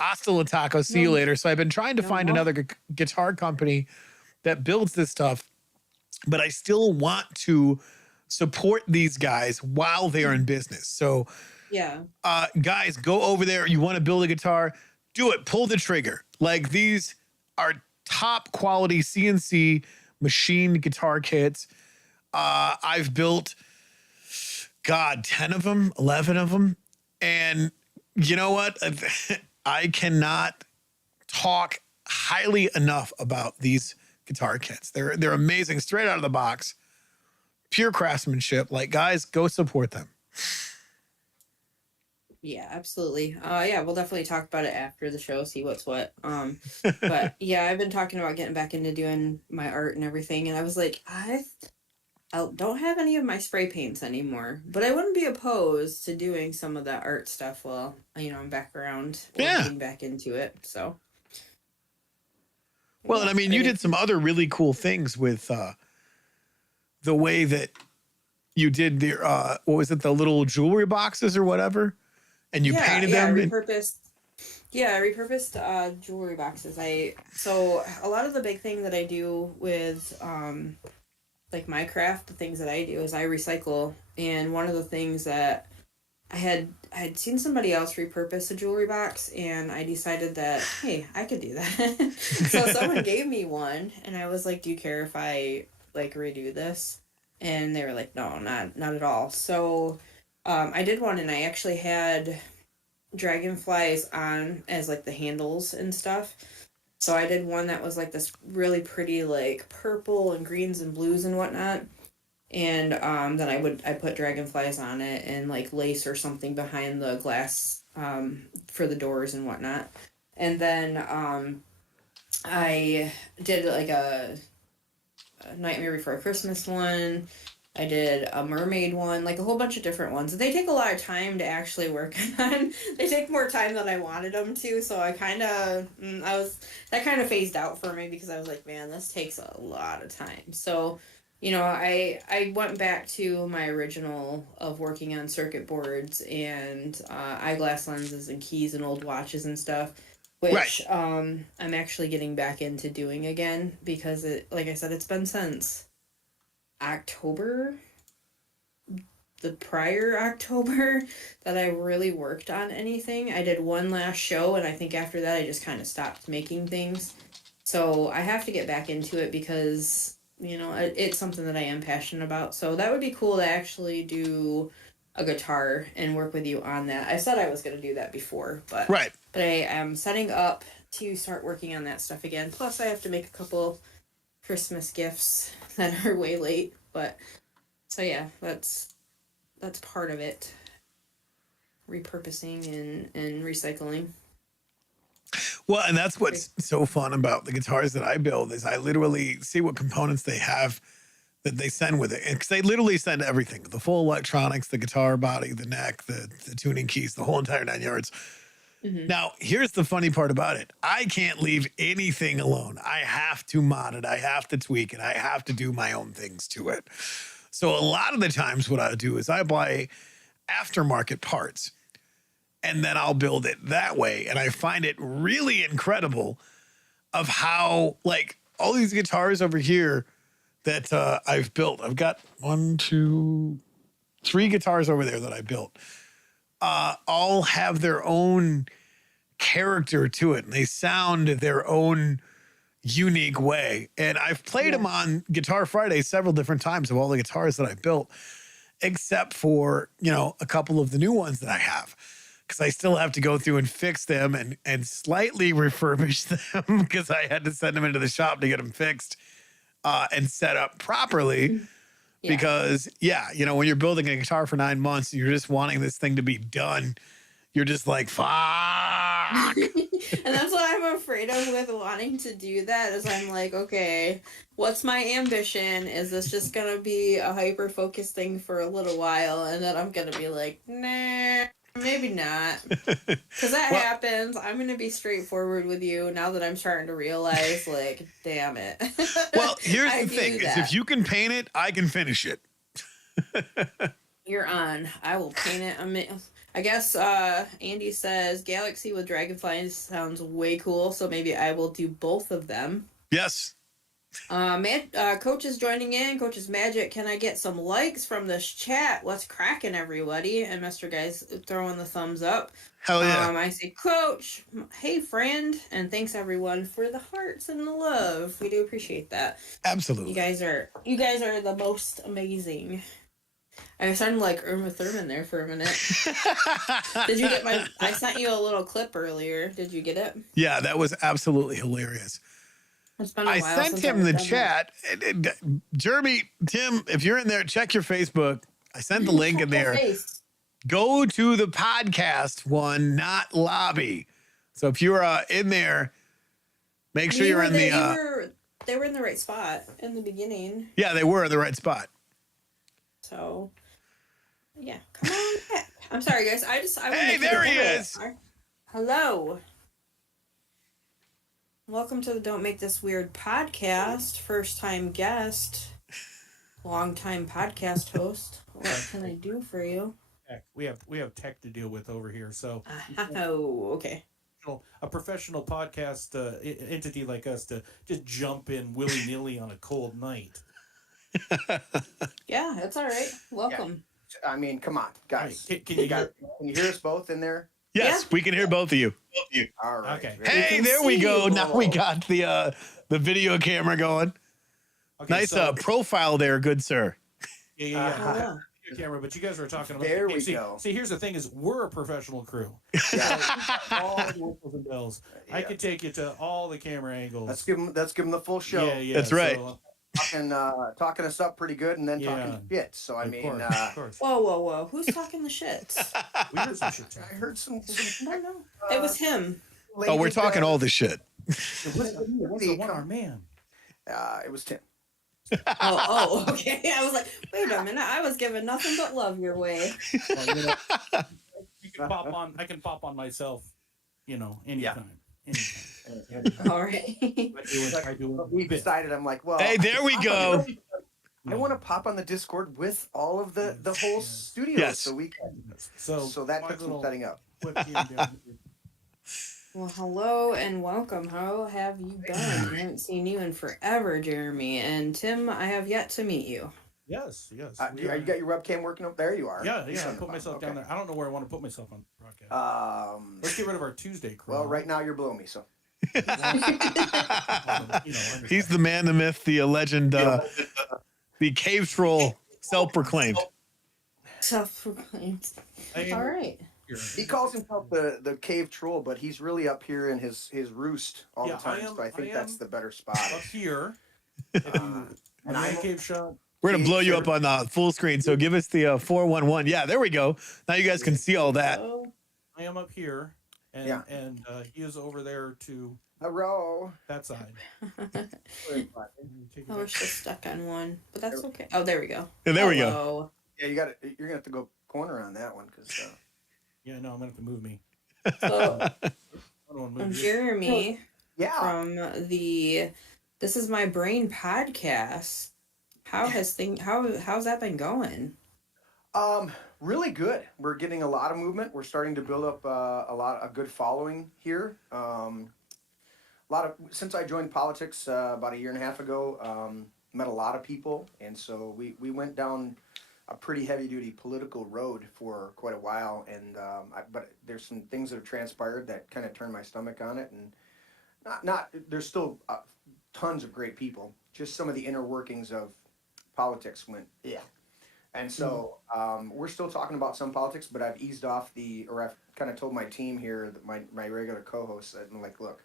Hasta la taco. See you later. So I've been trying to find another guitar company that builds this stuff, but I still want to support these guys while they are in business. So Yeah. guys, go over there. You want to build a guitar, do it. Pull the trigger. Like, these are top quality CNC machined guitar kits. I've built, 10 of them, 11 of them. And you know what? I cannot talk highly enough about these guitar kits. They're amazing, straight out of the box, pure craftsmanship. Like, guys, go support them. Yeah, absolutely. Yeah, we'll definitely talk about it after the show, see what's what. But yeah, I've been talking about getting back into doing my art and everything, and I was like, I don't have any of my spray paints anymore, but I wouldn't be opposed to doing some of that art stuff while, I'm back around or getting back into it. So. Well, and I mean, you did some other really cool things with the way that you did the what was it, the little jewelry boxes or whatever, and you painted them. I repurposed jewelry boxes. So a lot of the big thing that I do with like my craft, the things that I do is I recycle. And one of the things that I had seen somebody else repurpose a jewelry box, and I decided that, hey, I could do that. So someone gave me one, and I was like, do you care if I like redo this? And they were like, no, not at all. So I did one, and I actually had dragonflies on as like the handles and stuff. So I did one that was like this really pretty, like purple and greens and blues and whatnot. And then I put dragonflies on it and like lace or something behind the glass for the doors and whatnot. And then I did like a Nightmare Before Christmas one. I did a mermaid one, like a whole bunch of different ones. They take a lot of time to actually work on. They take more time than I wanted them to, so that kind of phased out for me because I was like, man, this takes a lot of time. So, I went back to my original of working on circuit boards and eyeglass lenses and keys and old watches and stuff, which I'm actually getting back into doing again because like I said, it's been since October, the prior October, that I really worked on anything. I did one last show, and I think after that I just kind of stopped making things. So I have to get back into it because, it's something that I am passionate about. So that would be cool to actually do a guitar and work with you on that. I said I was going to do that before, but Right. but I am setting up to start working on that stuff again. Plus, I have to make a couple Christmas gifts that are way late. But so yeah, that's part of it. Repurposing and recycling. Well, and that's what's so fun about the guitars that I build is I literally see what components they have that they send with it. Because they literally send everything, the full electronics, the guitar body, the neck, the tuning keys, the whole entire 9 yards. Mm-hmm. Now, here's the funny part about it. I can't leave anything alone. I have to mod it. I have to tweak it. I have to do my own things to it. So a lot of the times what I do is I buy aftermarket parts and then I'll build it that way. And I find it really incredible of how, like, all these guitars over here that I've built. I've got 1, 2, 3 guitars over there that I built. All have their own character to it. And they sound their own unique way. And I've played them on Guitar Friday several different times of all the guitars that I built, except for, you know, a couple of the new ones that I have. Because I still have to go through and fix them and slightly refurbish them because I had to send them into the shop to get them fixed and set up properly. Yeah. Because, you know, when you're building a guitar for 9 months, you're just wanting this thing to be done. You're just like, fuck. And that's what I'm afraid of with wanting to do that is I'm like, okay, what's my ambition? Is this just going to be a hyper-focused thing for a little while? And then I'm going to be like, nah. Maybe not. Because that happens. I'm going to be straightforward with you now that I'm starting to realize, like, damn it. Well, here's the thing. Is if you can paint it, I can finish it. You're on. I will paint it. I guess Andy says Galaxy with Dragonflies sounds way cool, so maybe I will do both of them. Yes. Coach is joining in. Coach is Magic. Can I get some likes from this chat? What's cracking, everybody? And Mr. Guy's throwing the thumbs up. Hell yeah. I say, Coach, hey, friend. And thanks, everyone, for the hearts and the love. We do appreciate that. Absolutely. You guys are the most amazing. I sounded like Irma Thurman there for a minute. Did you get I sent you a little clip earlier. Did you get it? Yeah, that was absolutely hilarious. I sent him the chat. Jeremy, Tim, if you're in there, check your Facebook. I sent the link in there. Go to the podcast one, not lobby. So if you're in there, make sure you're in the... They were in the right spot in the beginning. Yeah, they were in the right spot. So, yeah. Come on back. I'm sorry, guys. Hey, there he is. Hello. Welcome to the Don't Make This Weird podcast. First time guest, long time podcast host. What can I do for you? We have tech to deal with over here, so oh, okay. A professional podcast entity like us to just jump in willy-nilly on a cold night. Yeah, that's all right. Welcome. Yeah. I mean, come on, guys. Can you hear us both in there? Yes, we can hear both of you. All right. Okay. Hey, there we go. Now we got the video camera going. Okay, nice profile there, good sir. Yeah. Camera, but you guys were talking about. There we go. See, here's the thing: is we're a professional crew. Yeah. All the whistles and bells. Yeah. I could take you to all the camera angles. Let's give them the full show. Yeah. That's right. So, talking us up pretty good, and then talking shit. So I mean, of course. Whoa! Who's talking the shit? We heard some shit. I heard some. No. It was him. Oh, we're talking all the shit. It was the one-armed man. It was Tim. Okay. I was like, wait a minute. I was giving nothing but love your way. Well, you can I can pop on myself, anytime. All right. We decided. I'm like, well. Hey, there we go. I want to pop on the Discord with all of the whole studio, yes. So we can. So that took some setting up. Well, hello and welcome. How have you been? I haven't seen you in forever, Jeremy. And Tim, I have yet to meet you. Yes. You got your webcam working up? There you are. Yeah. I put myself down there. I don't know where I want to put myself on broadcast. Let's get rid of our Tuesday crew. Well, right now you're below me, so. He's the man, the myth, the legend, the cave troll, self-proclaimed. Self-proclaimed. I am All right. here. He calls himself the cave troll, but he's really up here in his roost all Yeah, the time. So I think that's am the better spot. up here. If you, and my I'm man cave shot. We're gonna blow you up sir. on the full screen. So give us the 411. Yeah, there we go. Now you guys can see all that. Oh, I am up here, and Yeah. he is over there to A row. that side. I was just stuck on one, but that's okay. Oh, there we go. Yeah, there we go. Hello. Yeah, you're gonna have to go corner on that one because Yeah, no, I'm gonna have to move me. So, I don't want to I'm move you. Jeremy yeah. from the This Is My Brain podcast. How's that been going? Really good. We're getting a lot of movement. We're starting to build up a good following here. Since I joined politics about a year and a half ago, met a lot of people, and so we went down a pretty heavy duty political road for quite a while. And but there's some things that have transpired that kind of turned my stomach on it, and not there's still tons of great people. Just some of the inner workings of politics went yeah. And so we're still talking about some politics, but I've eased off I've kind of told my team here, that my regular co-hosts, that I'm like, look,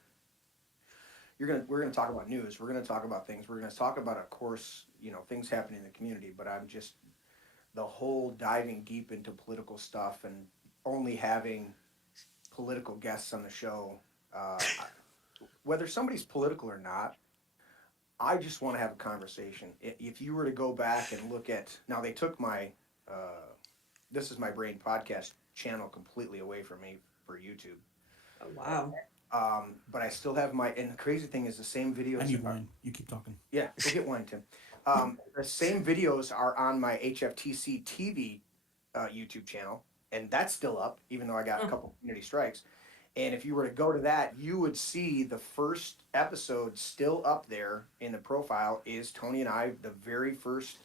we're gonna talk about news, we're gonna talk about things, we're gonna talk about, of course, things happening in the community, but I'm just the whole diving deep into political stuff and only having political guests on the show, whether somebody's political or not. I just want to have a conversation. If you were to go back and look at, now they took my This Is My Brain podcast channel completely away from me for YouTube. Oh, wow. But I still have and the crazy thing is the same videos. I need wine. You keep talking. Yeah, go get wine, Tim. The same videos are on my HFTC TV YouTube channel, and that's still up, even though I got a couple community strikes. And if you were to go to that, you would see the first episode still up there in the profile is Tony and I, the very first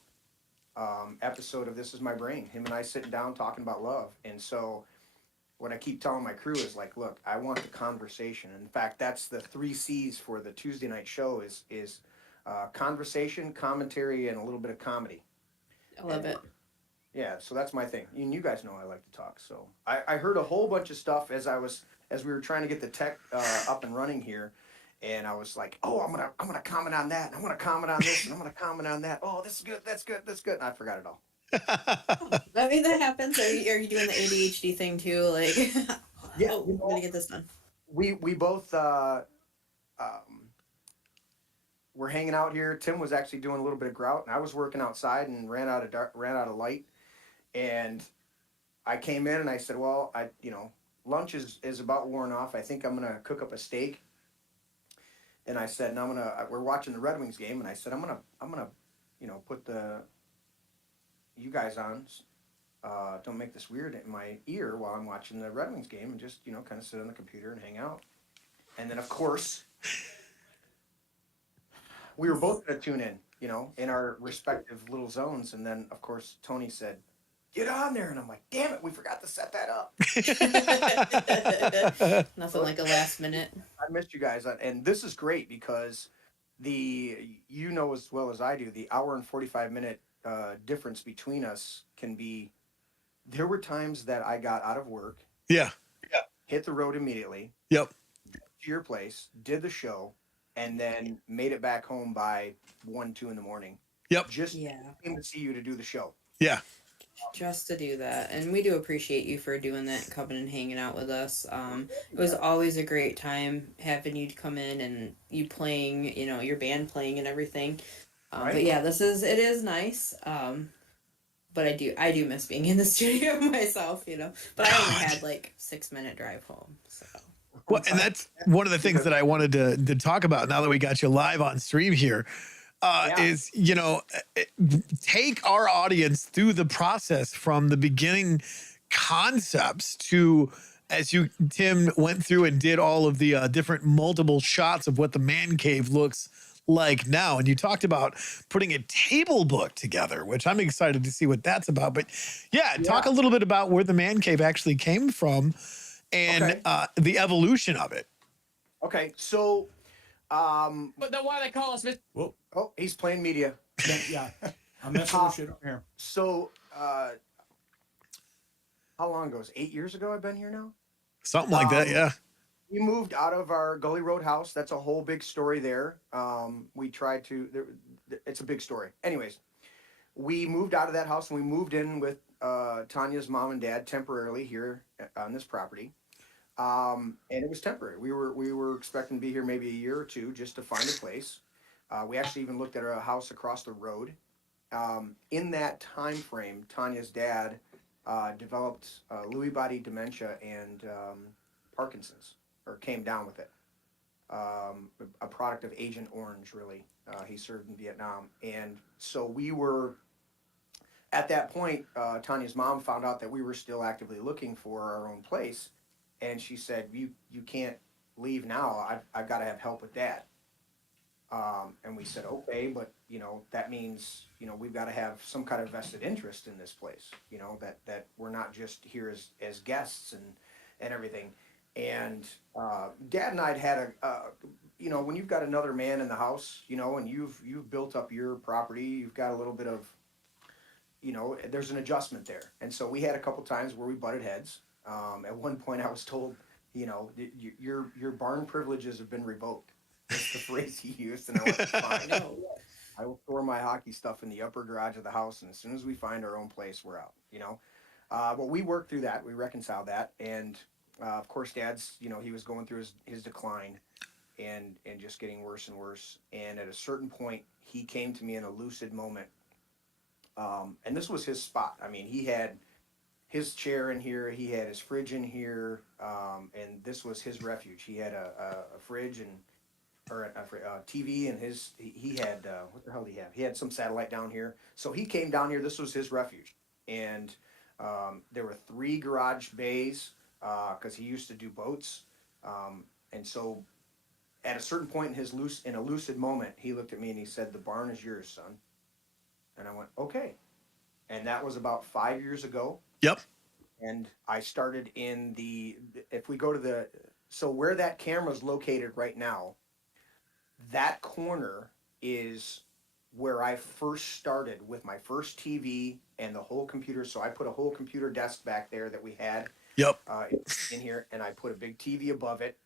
episode of This Is My Brain. Him and I sitting down talking about love. And so what I keep telling my crew is like, look, I want the conversation. In fact, that's the 3 C's for the Tuesday night show is conversation, commentary, and a little bit of comedy. I love it. Yeah, so that's my thing. And you guys know I like to talk. So I heard a whole bunch of stuff as we were trying to get the tech up and running here, and I was like, oh, I'm gonna comment on that, and I'm gonna comment on this, and I'm gonna comment on that. Oh, this is good, that's good, that's good. And I forgot it all. I mean, that happens. Are you doing the ADHD thing too? Like, Yeah, oh, I'm gonna get this done. We both were hanging out here. Tim was actually doing a little bit of grout, and I was working outside and ran out of light, and I came in and I said, well, lunch is about worn off. I think I'm gonna cook up a steak. And I said, and we're watching the Red Wings game, and I said, I'm gonna, put you guys on. Don't make this weird in my ear while I'm watching the Red Wings game, and just, kind of sit on the computer and hang out. And then of course, we were both gonna tune in, in our respective little zones. And then of course, Tony said, get on there. And I'm like, damn it, we forgot to set that up. Nothing like a last minute. I missed you guys. And this is great because as well as I do, the hour and 45-minute difference between us can be, there were times that I got out of work. Yeah. Hit the road immediately. Yep. To your place, did the show, and then made it back home by 1, 2 in the morning. Yep. Just came to see you to do the show. Yeah. Just to do that, and we do appreciate you for doing that, coming and hanging out with us. It was always a great time having you come in and you playing, your band playing and everything. Right. But yeah, it is nice. But I do miss being in the studio myself, But I only had like 6-minute drive home, so. Well, and that's one of the things that I wanted to talk about now that we got you live on stream here. Is, take our audience through the process from the beginning concepts to, as Tim went through and did all of the different multiple shots of what the man cave looks like now. And you talked about putting a table book together, which I'm excited to see what that's about. But talk a little bit about where the man cave actually came from and the evolution of it. Okay, so But then why they call us Mr. Whoa. oh, he's playing media. Yeah. I'm messing with shit up here. So how long ago? It was 8 years ago I've been here now. Something like that, yeah. We moved out of our Gully Road house. That's a whole big story there. We tried to. It's a big story. Anyways, we moved out of that house and we moved in with Tanya's mom and dad temporarily here on this property. And it was temporary. We were expecting to be here maybe a year or two just to find a place. We actually even looked at a house across the road. In that time frame, Tanya's dad developed Lewy body dementia and Parkinson's, or came down with it. A product of Agent Orange, really. He served in Vietnam, and so we were at that point. Tanya's mom found out that we were still actively looking for our own place, and she said, "You can't leave now. I've got to have help with Dad." And we said, okay, but that means we've got to have some kind of vested interest in this place. That we're not just here as guests and everything. And Dad and I'd had when you've got another man in the house, and you've built up your property, you've got a little bit of there's an adjustment there. And so we had a couple times where we butted heads. At one point, I was told, your barn privileges have been revoked. That's the phrase he used, and I went, fine. I will store my hockey stuff in the upper garage of the house, and as soon as we find our own place, we're out. But we worked through that. We reconciled that, and of course, Dad's, he was going through his decline, and just getting worse and worse. And at a certain point, he came to me in a lucid moment, and this was his spot. I mean, he had his chair in here, he had his fridge in here, and this was his refuge. He had a fridge or a TV, and he had what the hell did he have? He had some satellite down here, so he came down here. This was his refuge, and there were 3 garage bays because he used to do boats, and so at a certain point in a lucid moment, he looked at me and he said, "The barn is yours, son." And I went, "Okay," and that was about 5 years ago. Yep. And I started if we go to so where that camera's located right now, that corner is where I first started with my first TV and the whole computer. So I put a whole computer desk back there that we had Yep. in here, and I put a big TV above it,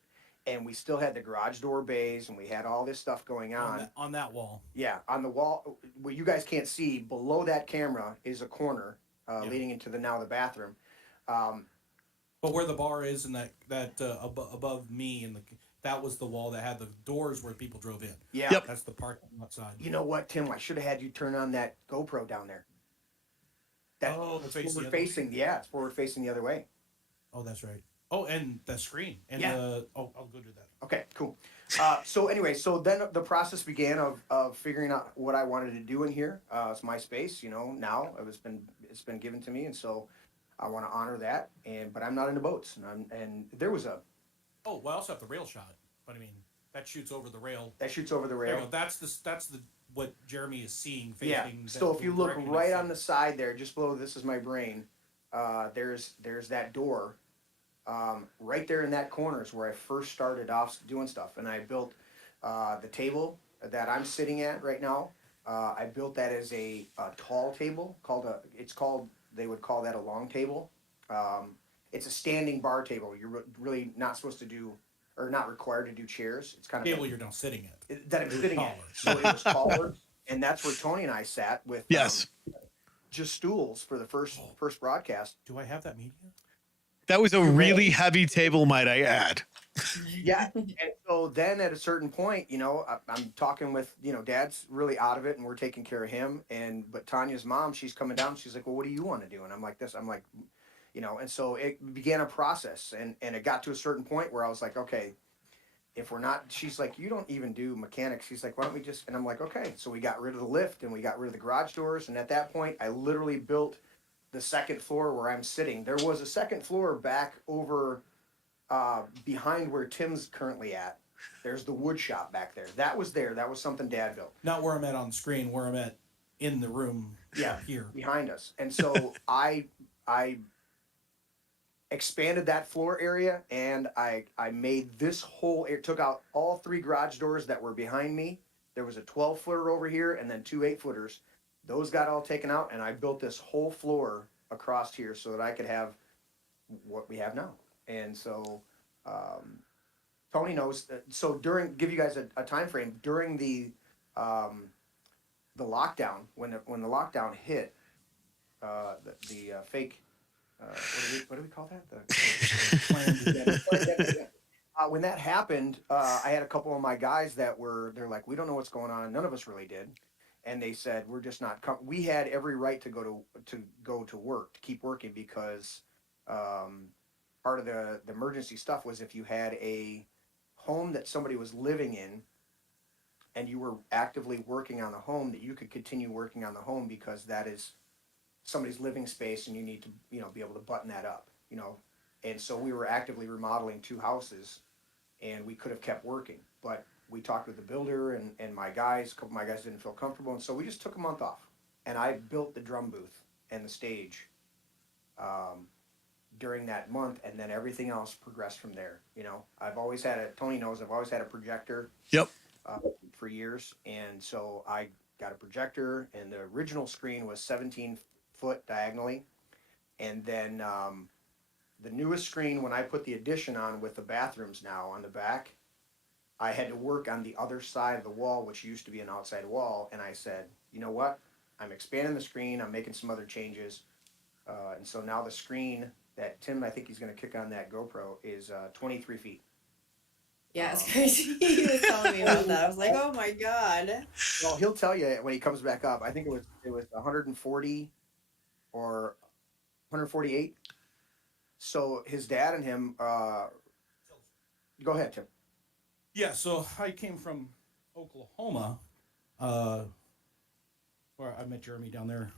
and we still had the garage door bays, and we had all this stuff going on that wall. Yeah, on the wall, what you guys can't see, below that camera is a corner leading into the bathroom. But where the bar is, and that above me, and that was the wall that had the doors where people drove in. Yeah, Yep. That's the parking lot side. You know what, Tim? I should have had you turn on that GoPro down there. It's forward facing the other way. Oh, that's right. Oh, and the screen and I'll go do that. Okay, cool. So then the process began of figuring out what I wanted to do in here. It's my space, now it's been given to me, and so I want to honor that. But I'm not into boats, and there was a. Oh, well, I also have the rail shot, but I mean that shoots over the rail. That shoots over the rail. That's the what Jeremy is seeing. Yeah. So if you look right on the side there, just below "This Is My Brain," there's that door. Right there in that corner is where I first started off doing stuff, and I built the table that I'm sitting at right now. I built that as a tall table they would call that a long table. It's a standing bar table. You're really not supposed to do, or not required to do chairs. It's kind of table you're now sitting at. That I'm sitting at. So it was taller, and that's where Tony and I sat with. Yes. Just stools for the first broadcast. Do I have that media? That was a really heavy table, might I add. Yeah. And so then at a certain point, I'm talking with, Dad's really out of it, and we're taking care of him. But Tanya's mom, she's coming down. She's like, "Well, what do you want to do?" And I'm like this. I'm like, and so it began a process, and it got to a certain point where I was like, okay, if we're not, she's like, "You don't even do mechanics." She's like, "Why don't we just," and I'm like, okay. So we got rid of the lift, and we got rid of the garage doors. And at that point, I literally built the second floor where I'm sitting. There was a second floor back over behind where Tim's currently at. There's the wood shop back there. That was something Dad built. Not where I'm at on screen, where I'm at in the room. Yeah, here behind us. And so I expanded that floor area, and I made this whole. It took out all 3 garage doors that were behind me. There was a 12-footer over here, and then 2 8-footers. Those got all taken out, and I built this whole floor across here so that I could have what we have now. And so Tony knows that. So give you guys a time frame during the lockdown, when the lockdown hit, the fake what do we call that? When that happened, I had a couple of my guys they're like, we don't know what's going on. None of us really did. And they said, we're just not we had every right to go to work, to keep working, because part of the emergency stuff was if you had a home that somebody was living in and you were actively working on the home, that you could continue working on the home, because that is somebody's living space and you need to, be able to button that up, And so we were actively remodeling 2 houses and we could have kept working, but we talked with the builder and my guys, a couple of my guys didn't feel comfortable. And so we just took a month off, and I built the drum booth and the stage during that month. And then everything else progressed from there. I've always had Tony knows, I've always had a projector. Yep. For years. And so I got a projector, and the original screen was 17 foot diagonally. And then the newest screen, when I put the addition on with the bathrooms now on the back, I had to work on the other side of the wall, which used to be an outside wall. And I said, you know what? I'm expanding the screen. I'm making some other changes. And so now the screen that Tim, I think he's going to kick on that GoPro, is 23 feet. Yeah, it's crazy. He was telling me about that. I was like, oh my God. Well, he'll tell you when he comes back up. I think it was 140 or 148. So his dad and him, go ahead, Tim. Yeah, so I came from Oklahoma, where I met Jeremy down there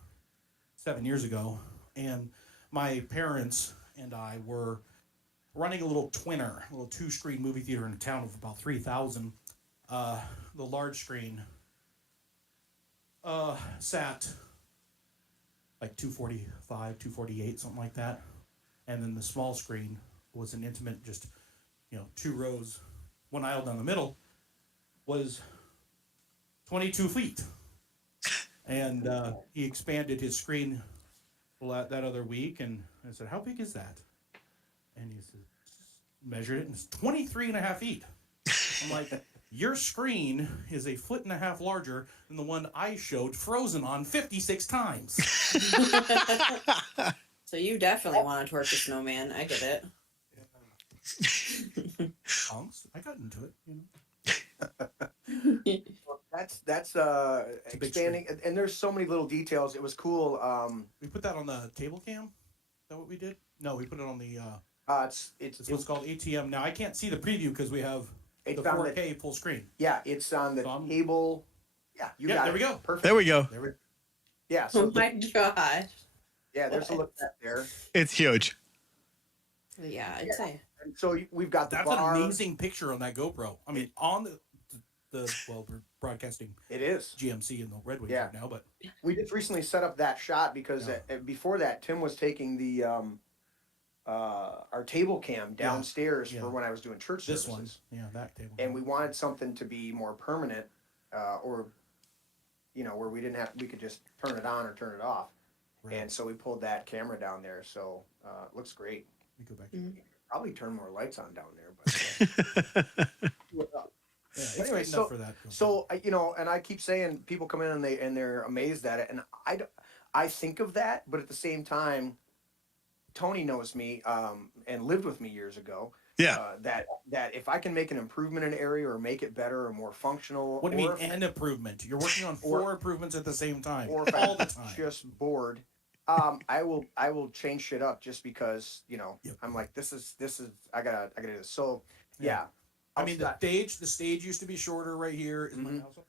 7 years ago, and my parents and I were running a little twinner, a little 2-screen movie theater in a town of about 3,000. The large screen sat like 245, 248, something like that. And then the small screen was an intimate, just, 2 rows, 1 aisle down the middle, was 22 feet. And he expanded his screen that other week, and I said, how big is that? And he said, measured it, and it's 23 and a half feet. I'm like, your screen is 1.5 feet larger than the one I showed Frozen on 56 times. So you definitely want to torture snowman. I get it. I got into it. That's expanding, and there's so many little details. It was cool. We put that on the table cam. Is that what we did? No, we put it on the. It's what's called ATM. Now I can't see the preview because we have the 4K full screen. Yeah, it's on the table. Yeah, you got there it. we go. Perfect. There we go. Yeah. So Oh my gosh. yeah, there's a look at there. It's huge. Yeah, I'd say. And so we've got the That's bar. an amazing picture on that GoPro. I mean, on well, we're broadcasting. It is GMC and the Red Wings right now, but we just recently set up that shot because before that, Tim was taking the our table cam downstairs for when I was doing church services. This one, that table. And we wanted something to be more permanent, or where we could just turn it on or turn it off. Right. And so we pulled that camera down there. So it looks great. We go back. Probably turn more lights on down there, but. Yeah, anyway, for that. And I keep saying people come in and they're amazed at it, and I think of that, but at the same time, Tony knows me and lived with me years ago. Yeah. That if I can make an improvement in an area or make it better or more functional. What do you mean an improvement? You're working on 4 improvements at the same time, or all the time. Just bored. I will change shit up just because I'm like this is I gotta do this. So yeah. I mean, the stage used to be shorter right here. Is my house up?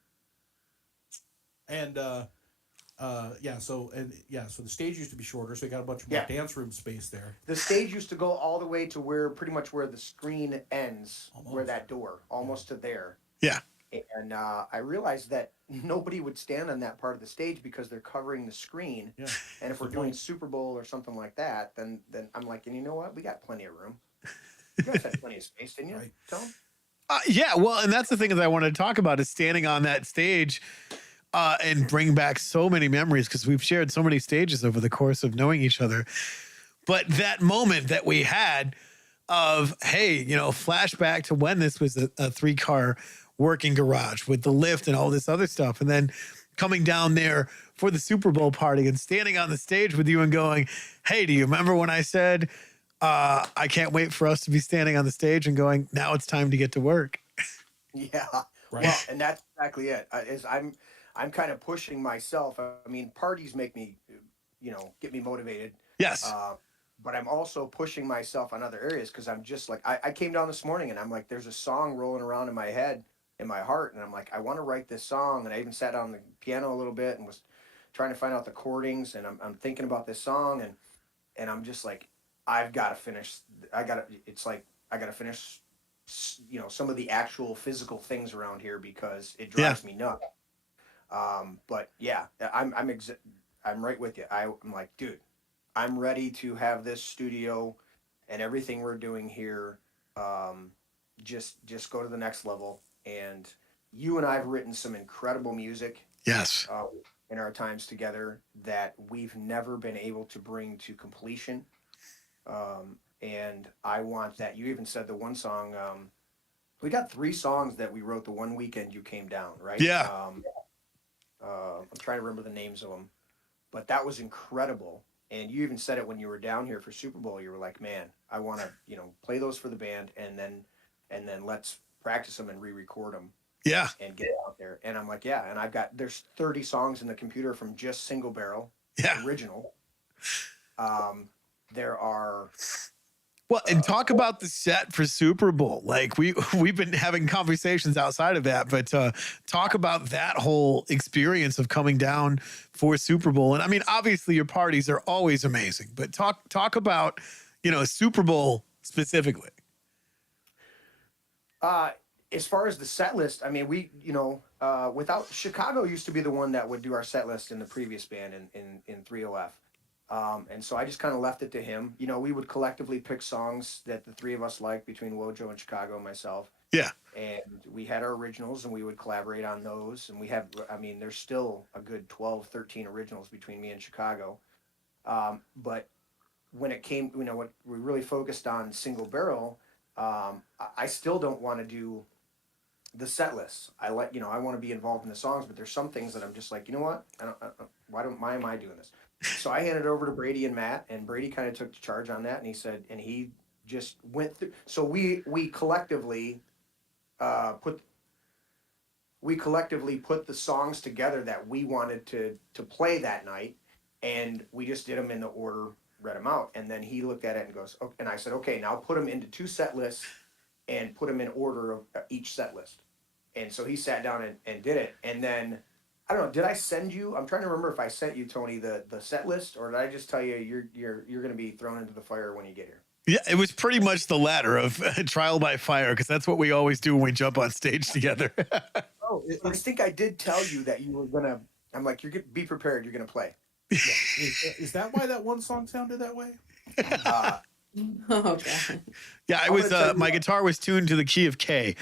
And so the stage used to be shorter, so we got a bunch more dance room space there. The stage used to go all the way to pretty much where the screen ends, where that door, almost to there. Yeah. And I realized that nobody would stand on that part of the stage because they're covering the screen. Yeah. And if we're doing Super Bowl or something like that, then I'm like, and you know what? We got plenty of room. You guys had plenty of space, didn't you, right. Tom? Yeah, well, and that's the thing that I wanted to talk about is standing on that stage and bring back so many memories because we've shared so many stages over the course of knowing each other. But that moment that we had of, hey, flashback to when this was a 3-car working garage with the lift and all this other stuff. And then coming down there for the Super Bowl party and standing on the stage with you and going, hey, do you remember when I said, I can't wait for us to be standing on the stage, and going, now it's time to get to work. Yeah. Right. Well, and that's exactly it. I'm kind of pushing myself. I mean, parties make me, get me motivated. Yes. But I'm also pushing myself on other areas, because I'm just like, I came down this morning and I'm like, there's a song rolling around in my head, in my heart. And I'm like, I want to write this song. And I even sat on the piano a little bit and was trying to find out the chordings. And I'm thinking about this song, and I'm just like, I've got to finish. I got to finish, some of the actual physical things around here, because it drives me nuts. But yeah, I'm right with you. I'm like, dude, I'm ready to have this studio and everything we're doing here, just go to the next level. And you and I've written some incredible music. Yes. In our times together that we've never been able to bring to completion. And I want that. You even said the one song, we got 3 songs that we wrote the one weekend you came down, right? Yeah. I'm trying to remember the names of them, but that was incredible. And you even said it when you were down here for Super Bowl. You were like, man, I want to, play those for the band, and then let's practice them and re-record them. Yeah. And get it out there. And I'm like, yeah. And there's 30 songs in the computer from just Single Barrel. Yeah. Original. There are. Well, and talk about the set for Super Bowl. Like we've been having conversations outside of that, but talk about that whole experience of coming down for Super Bowl. And I mean, obviously your parties are always amazing, but talk about, Super Bowl specifically. As far as the set list, I mean, we, without Chicago used to be the one that would do our set list in the previous band in 3OF. And so I just kind of left it to him. We would collectively pick songs that the 3 of us liked, between Wojo and Chicago and myself. Yeah. And we had our originals, and we would collaborate on those. And there's still a good 12, 13 originals between me and Chicago. But when it came, what we really focused on Single Barrel, I still don't want to do the set list. I want to be involved in the songs, but there's some things that I'm just like, you know what? Why am I doing this? So I handed it over to Brady and Matt, and Brady kind of took the charge on that, and he just went through. So we collectively put the songs together that we wanted to play that night, and we just did them in the order, read them out, and then he looked at it and goes, okay, and I said, okay, now put them into 2 set lists and put them in order of each set list. And so he sat down and did it. And then, I don't know, did I send you, I'm trying to remember if I sent you, Tony, the set list, or did I just tell you you're going to be thrown into the fire when you get here? Yeah, it was pretty much the latter of trial by fire, because that's what we always do when we jump on stage together. Oh, I think I did tell you that you were going to, I'm like, be prepared, you're going to play. Yeah. Is that why that one song sounded that way? Oh god. Yeah, I was my guitar was tuned to the key of K.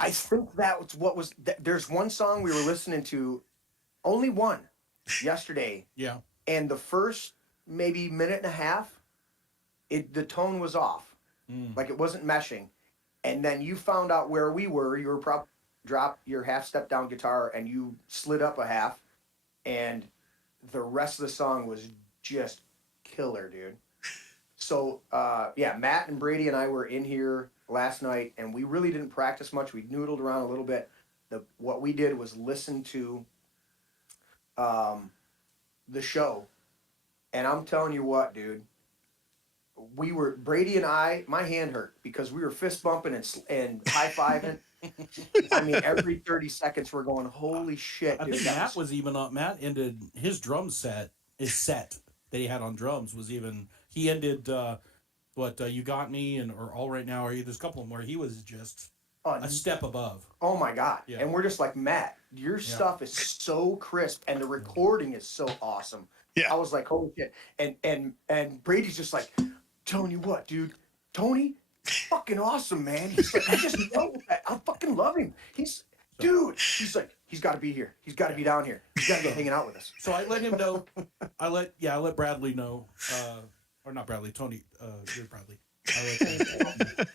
I think that was what was. There's one song we were listening to, only one, yesterday. Yeah. And the first maybe minute and a half, the tone was off, like it wasn't meshing. And then you found out where we were. You were probably dropped your half step down guitar, and you slid up a half, and the rest of the song was just killer, dude. So yeah, Matt and Brady and I were in here last night, and we really didn't practice much. We noodled around a little bit. What we did was listen to the show, and I'm telling you what, dude, Brady and I, my hand hurt because we were fist bumping and high fiving. I mean, every 30 seconds we're going, holy shit, dude. I think Matt was even up. Matt ended his drum set, his set that he had on drums was even, he ended You Got Me or All Right Now, or there's a couple of them where he was just a step above. Oh my God. Yeah. And we're just like, Matt, your stuff is so crisp and the recording is so awesome. Yeah. I was like, holy shit. And Brady's just like, telling you what, dude, Tony, fucking awesome, man. He's like, I just love that. I fucking love him. He's like, he's got to be here. He's got to be down here. He's got to be hanging out with us. So I let him know. I let Bradley know, or not Bradley, Tony. You're Bradley. That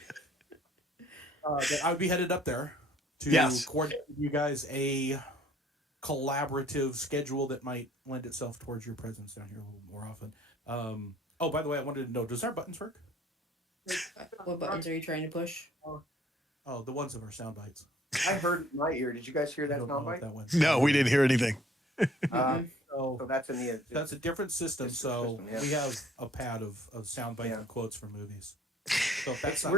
I would be headed up there to coordinate with you guys a collaborative schedule that might lend itself towards your presence down here a little more often. Oh, by the way, I wanted to know: does our buttons work? What buttons are you trying to push? Oh, the ones of our sound bites. I heard in my ear. Did you guys hear that soundbite? No, we didn't hear anything. So that's in the. That's a different system. So yeah. we have a pad of sound bites and quotes from movies. So if that's not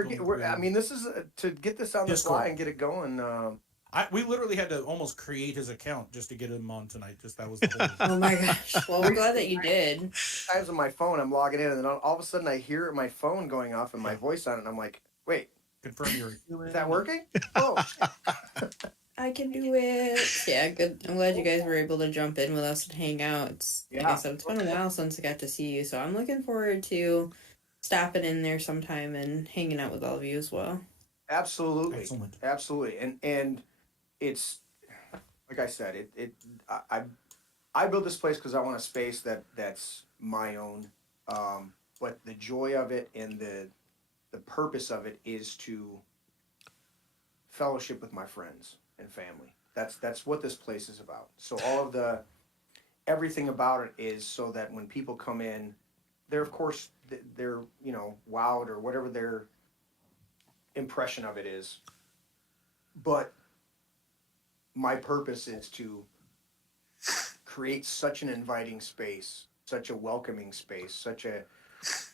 I mean, this is to get this on the fly and get it going. We literally had to almost create his account just to get him on tonight. Just that was the whole. Oh my gosh! Well, we're glad that you did. Times on my phone, I'm logging in, and then all of a sudden I hear my phone going off and my voice on it, and I'm like, "Wait, confirm your. Is that working? Oh, I can do it." Yeah, good. I'm glad you guys were able to jump in with us and hang out. It's like I said, it's been a while since I got to see you, so I'm looking forward to stopping in there sometime and hanging out with all of you as well. Absolutely, Excellent. Absolutely, and it's like I said, I built this place because I want a space that's my own, but the joy of it and the purpose of it is to fellowship with my friends and family. That's what this place is about. So all of everything about it is so that when people come in, they're of course they're wowed or whatever their impression of it is, but my purpose is to create such an inviting space, such a welcoming space, such a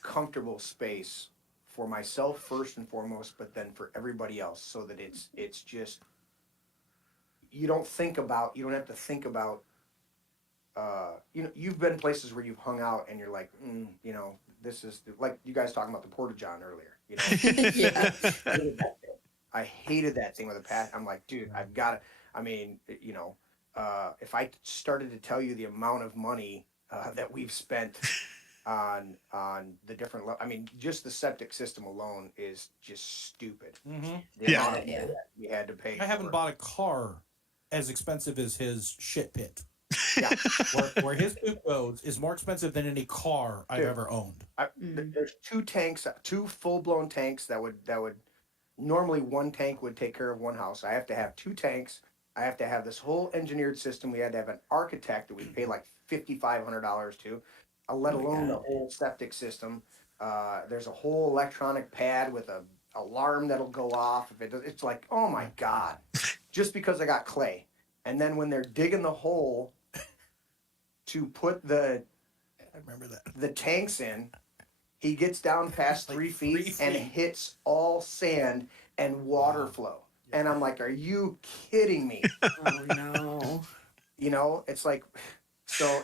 comfortable space for myself first and foremost, but then for everybody else, so that it's just you don't have to think about you've been places where you've hung out and you're like, this is like you guys talking about the Porta John earlier, Yeah. I hated that thing with a passion. I'm like, dude, I've got to. I mean, if I started to tell you the amount of money that we've spent on the different, I mean, just the septic system alone is just stupid. Mm-hmm. The amount of money that we had to pay. I haven't bought a car as expensive as his shit pit. Yeah. where his poop goes is more expensive than any car I've ever owned. There's two full-blown tanks that would normally one tank would take care of one house. I have to have two tanks. I have to have this whole engineered system. We had to have an architect that we pay like $5,500 to, let alone the whole septic system. There's a whole electronic pad with a alarm that'll go off if it does. It's like, oh my God, just because I got clay. And then when they're digging the hole to put I remember the tanks in, he gets down past 3 feet and hits all sand and water flow. And I'm like, are you kidding me? Oh no. It's like, so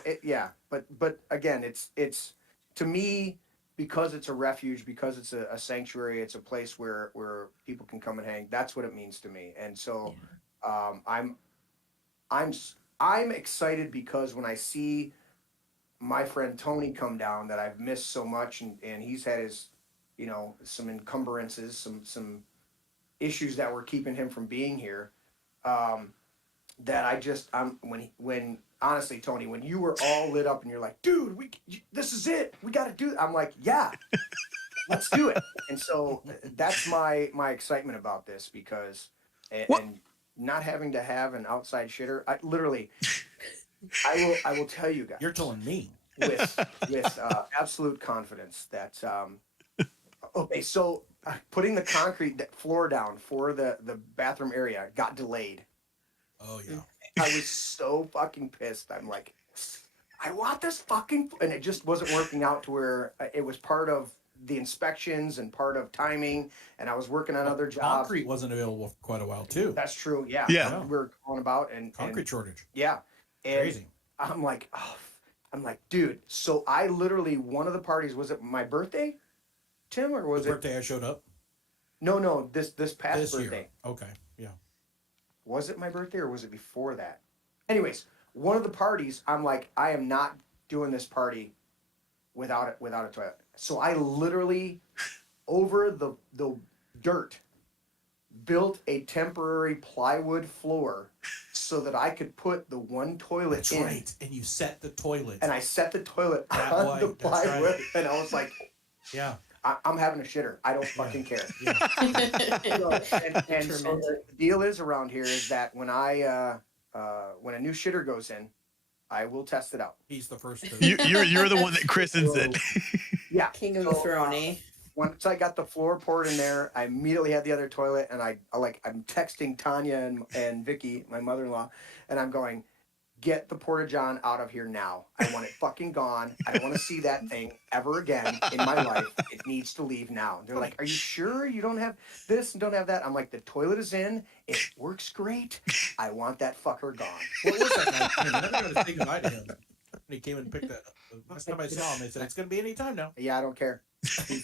but again, it's to me, because it's a refuge, because it's a sanctuary, it's a place where people can come and hang. That's what it means to me. And so, I'm excited because when I see my friend Tony come down that I've missed so much, and he's had his, some encumbrances, some issues that were keeping him from being here. When honestly, Tony, when you were all lit up and you're like, dude, this is it. We got to do it. I'm like, yeah, let's do it. And so that's my excitement about this because, and not having to have an outside shitter. I will tell you guys. You're telling me with absolute confidence that okay, so putting the concrete floor down for the bathroom area got delayed. Oh yeah. I was so fucking pissed. I'm like, I want this fucking, and it just wasn't working out to where it was part of the inspections and part of timing, and I was working on other jobs. Concrete wasn't available for quite a while too. That's true. Yeah. Yeah. We were calling about and concrete shortage. Yeah. And crazy. I'm like, dude. So I literally, one of the parties, was it my birthday, Tim, or was it birthday? I showed up. No. This past this birthday. Year. Okay. Yeah. Was it my birthday or was it before that? Anyways, one of the parties, I'm like, I am not doing this party without a toilet. So I literally, over the dirt built a temporary plywood floor so that I could put the one toilet That's in. right. And you set the toilet. And I set the toilet That on way, the that's plywood, right. and I was like, Yeah. I'm having a shitter. I don't fucking care. Yeah. And so the deal is around here is that when when a new shitter goes in, I will test it out. He's the first to. You're the one that christens it. Yeah. King of the throne, eh? Once I got the floor poured in there, I immediately had the other toilet, and I'm texting Tanya and Vicky, my mother-in-law, and I'm going, get the Porta-John out of here now. I want it fucking gone. I don't want to see that thing ever again in my life. It needs to leave now. They're like, are you sure you don't have this and don't have that? I'm like, the toilet is in. It works great. I want that fucker gone. What was that guy? I mean, I never got to say goodbye to him. And he came and picked that up. The last time I saw him, they said, it's going to be any time now. Yeah, I don't care. He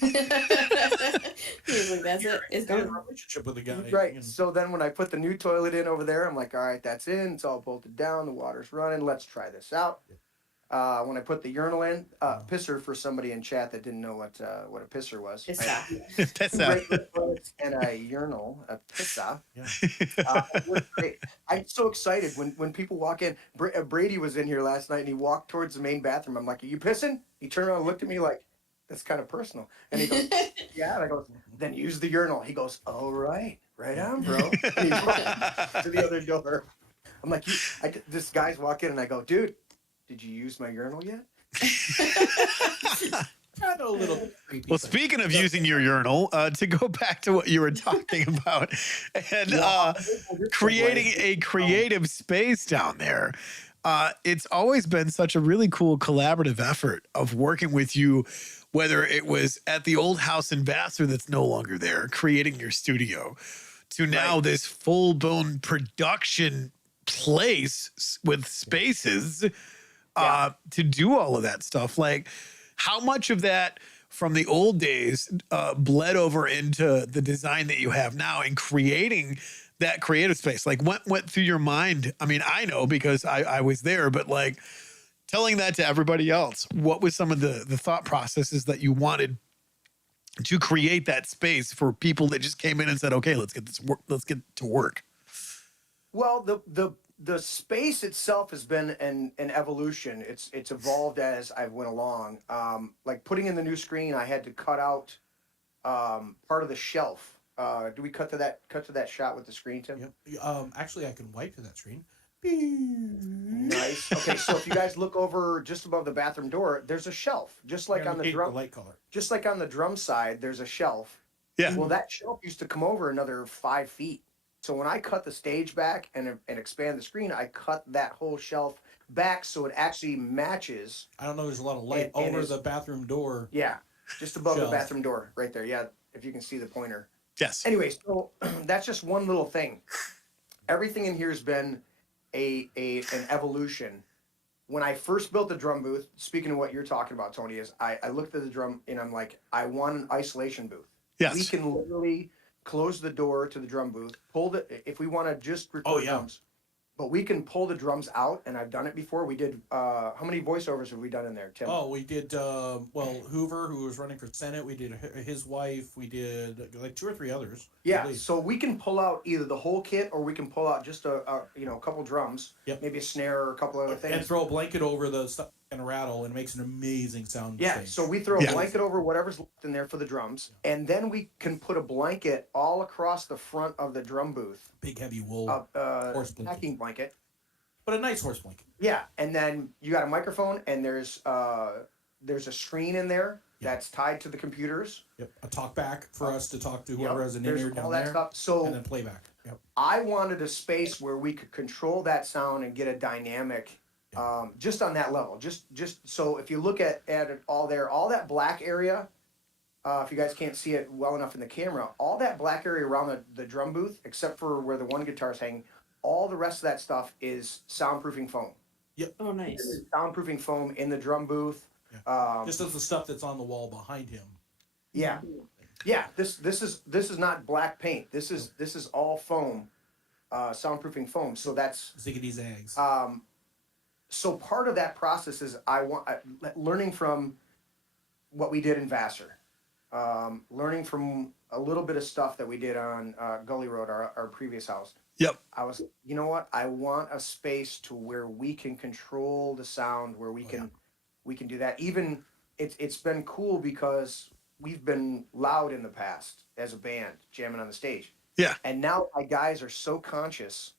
was like, that's it. It's Got a gone. relationship with the guy. Right. And So then when I put the new toilet in over there, I'm like, all right, that's in. It's all bolted down. The water's running. Let's try this out. When I put the urinal in, pisser for somebody in chat that didn't know what a pisser was. It's I not. had That's two not. regular toilets and a urinal, a pissa. Yeah. It was great. I'm so excited when people walk in. Brady was in here last night and he walked towards the main bathroom. I'm like, are you pissing? He turned around and looked at me like, that's kind of personal. And he goes, yeah. And I go, then use the urinal. He goes, oh, right on, bro. And he walked to the other door. I'm like, this guy's walking and I go, dude, did you use my urinal yet? kind of a little creepy. Well, speaking of using your urinal, to go back to what you were talking about and creating a creative space down there, it's always been such a really cool collaborative effort of working with you, whether it was at the old house in Vassar that's no longer there, creating your studio, to now this full-blown production place with spaces to do all of that stuff. Like, how much of that from the old days bled over into the design that you have now and creating that creative space? Like, what went through your mind? I mean, I know because I was there, but like telling that to everybody else, what was some of the thought processes that you wanted to create that space for people that just came in and said, okay, let's get to work? Well, the space itself has been an evolution. It's evolved as I went along. Like putting in the new screen, I had to cut out part of the shelf. Do we cut to that shot with the screen, Tim? Yep. Actually, I can wipe to that screen. Nice. Okay, so if you guys look over just above the bathroom door, there's a shelf, just like on the drum. Light color. Just like on the drum side, there's a shelf. Yeah. Well, that shelf used to come over another 5 feet. So when I cut the stage back and expand the screen, I cut that whole shelf back so it actually matches. I don't know. There's a lot of light And over the bathroom door. Yeah, just above Shelf. the bathroom door, right there. Yeah, if you can see the pointer. Yes. Anyway, so that's just one little thing. Everything in here has been an evolution. When I first built the drum booth, speaking of what you're talking about, Tony, is I looked at the drum and I'm like, I want an isolation booth. Yes. We can literally close the door to the drum booth, if we want to just record drums, but we can pull the drums out, and I've done it before. We did, how many voiceovers have we done in there, Tim? Oh, we did, Hoover, who was running for Senate, we did his wife, we did like 2 or 3 others. Yeah, so we can pull out either the whole kit, or we can pull out just a couple drums, maybe a snare or a couple other things. And throw a blanket over the stuff and a rattle, and it makes an amazing sound. Yeah, stage. so we throw a blanket over whatever's left in there for the drums, and then we can put a blanket all across the front of the drum booth. Big heavy wool horse blanket. Packing blanket. But a nice horse blanket. Yeah, and then you got a microphone, and there's a screen in there that's tied to the computers. Yep, a talk back for us to talk to whoever has an there's in-ear all down that there. stuff. So and then playback. Yep. I wanted a space where we could control that sound and get a dynamic, just on that level. Just so if you look at it all there, all that black area, if you guys can't see it well enough in the camera, all that black area around the drum booth, except for where the one guitar's hanging, all the rest of that stuff is soundproofing foam. Yep. Oh, nice. Soundproofing foam in the drum booth. Yeah. Just as the stuff that's on the wall behind him. Yeah. Yeah. This is not black paint. This is all foam, soundproofing foam. So that's Ziggity zags. So part of that process is learning from what we did in Vassar. learning from a little bit of stuff that we did on Gully Road, our previous house. Yep. I was, you know what? I want a space to where we can control the sound, where we can do that. Even it's been cool because we've been loud in the past as a band jamming on the stage. Yeah. And now my guys are so conscious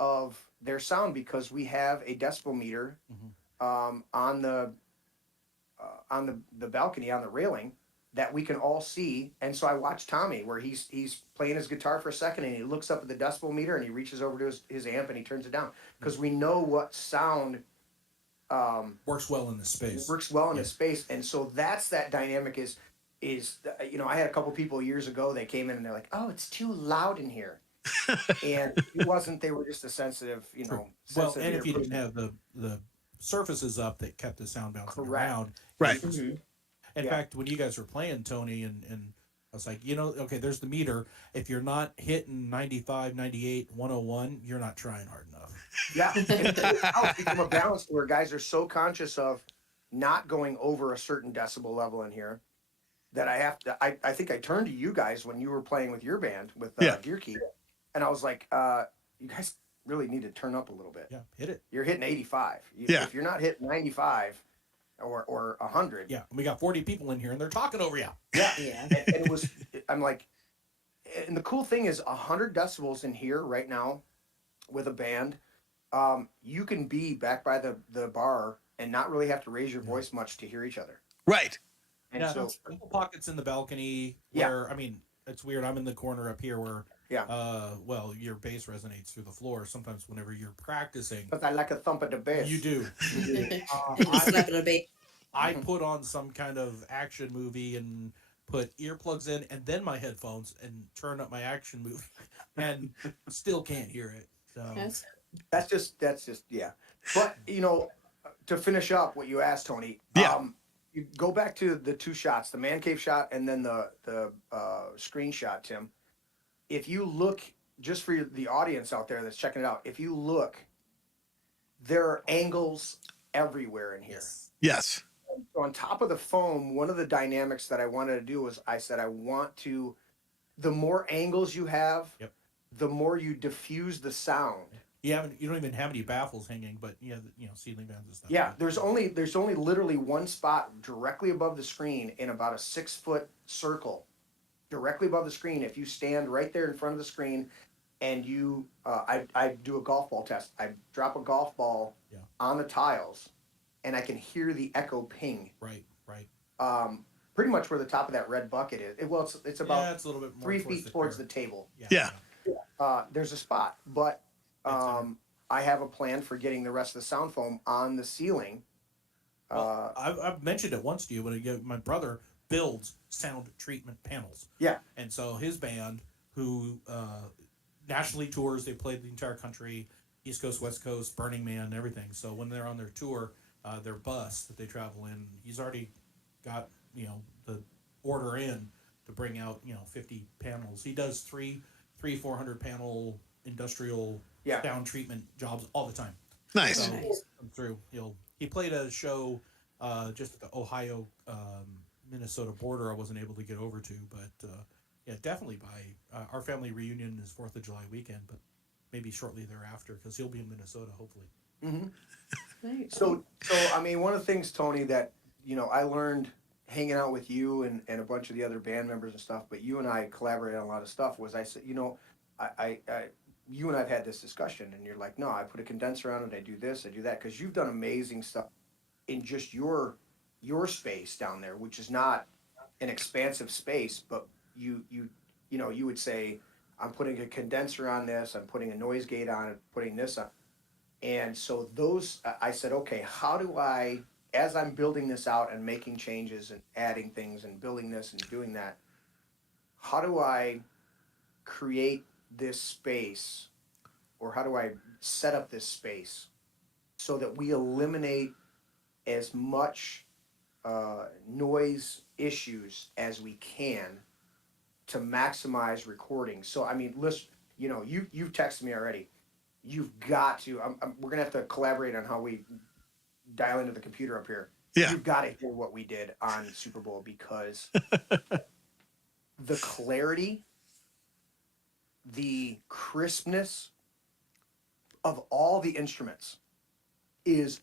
of their sound because we have a decibel meter on the balcony on the railing that we can all see. And so I watched Tommy where he's playing his guitar for a second and he looks up at the decibel meter and he reaches over to his amp and he turns it down because we know what sound works well in this space. Works well in this space. And so that dynamic is you know, I had a couple people years ago, they came in and they're like, oh, it's too loud in here. And it wasn't, they were just a sensitive, you know. Well, and if you didn't have the surfaces up that kept the sound bouncing around. Right. In fact, when you guys were playing, Tony, and I was like, you know, okay, there's the meter. If you're not hitting 95, 98, 101, you're not trying hard enough. Yeah. It's become a balance where guys are so conscious of not going over a certain decibel level in here that I have to, I think I turned to you guys when you were playing with your band with Gear Key. And I was like, you guys really need to turn up a little bit. Yeah, hit it. You're hitting 85. Yeah. If you're not hitting 95 or 100. Yeah, we got 40 people in here and they're talking over you. Yeah. And it was, I'm like, and the cool thing is 100 decibels in here right now with a band. You can be back by the bar and not really have to raise your voice much to hear each other. Right. And yeah, so little pockets in the balcony where, I mean, it's weird. I'm in the corner up here where, well, your bass resonates through the floor. Sometimes whenever you're practicing. But I like a thump of the bass. You do. I put on some kind of action movie and put earplugs in and then my headphones and turn up my action movie and still can't hear it. So that's just yeah. But you know, to finish up what you asked, Tony. You go back to the two shots, the man cave shot and then the screenshot, Tim. If you look, just for the audience out there that's checking it out, if you look, there are angles everywhere in here. Yes. So on top of the foam, one of the dynamics that I wanted to do was I said I want to, the more angles you have, the more you diffuse the sound. You don't even have any baffles hanging, but you have, you know, ceiling fans and stuff. Yeah, there's only literally one spot directly above the screen in about a 6-foot circle, directly above the screen. If you stand right there in front of the screen, and you, I do a golf ball test. I drop a golf ball on the tiles, and I can hear the echo ping. Right. Pretty much where the top of that red bucket is. It's about it's a little bit more 3 feet towards the table. Yeah. There's a spot, but I have a plan for getting the rest of the sound foam on the ceiling. Well, I've mentioned it once to you, but my brother builds sound treatment panels. Yeah. And so his band, who nationally tours, they played the entire country, East Coast, West Coast, Burning Man, and everything. So when they're on their tour, their bus that they travel in, he's already got, you know, the order in to bring out, you know, 50 panels. He does 400 panel industrial sound treatment jobs all the time. Nice. So come through. He played a show just at the Ohio Minnesota border. I wasn't able to get over to, but yeah, definitely by our family reunion is 4th of July weekend, but maybe shortly thereafter because he'll be in Minnesota hopefully. Mm-hmm. So I mean, one of the things, Tony, that you know I learned hanging out with you and a bunch of the other band members and stuff, but you and I collaborated on a lot of stuff. Was I said, you know, I you and I've had this discussion, and you're like, no, I put a condenser on it, I do this, I do that, because you've done amazing stuff in just your space down there, which is not an expansive space, but you know, you would say, I'm putting a condenser on this, I'm putting a noise gate on it, putting this on. And so I said, okay, how do I, as I'm building this out and making changes and adding things and building this and doing that, how do I create this space, or how do I set up this space so that we eliminate as much noise issues as we can to maximize recording? So, I mean, listen, you know, you've texted me already. You've got to, we're going to have to collaborate on how we dial into the computer up here. Yeah. You've got to hear what we did on Super Bowl, because the clarity, the crispness of all the instruments is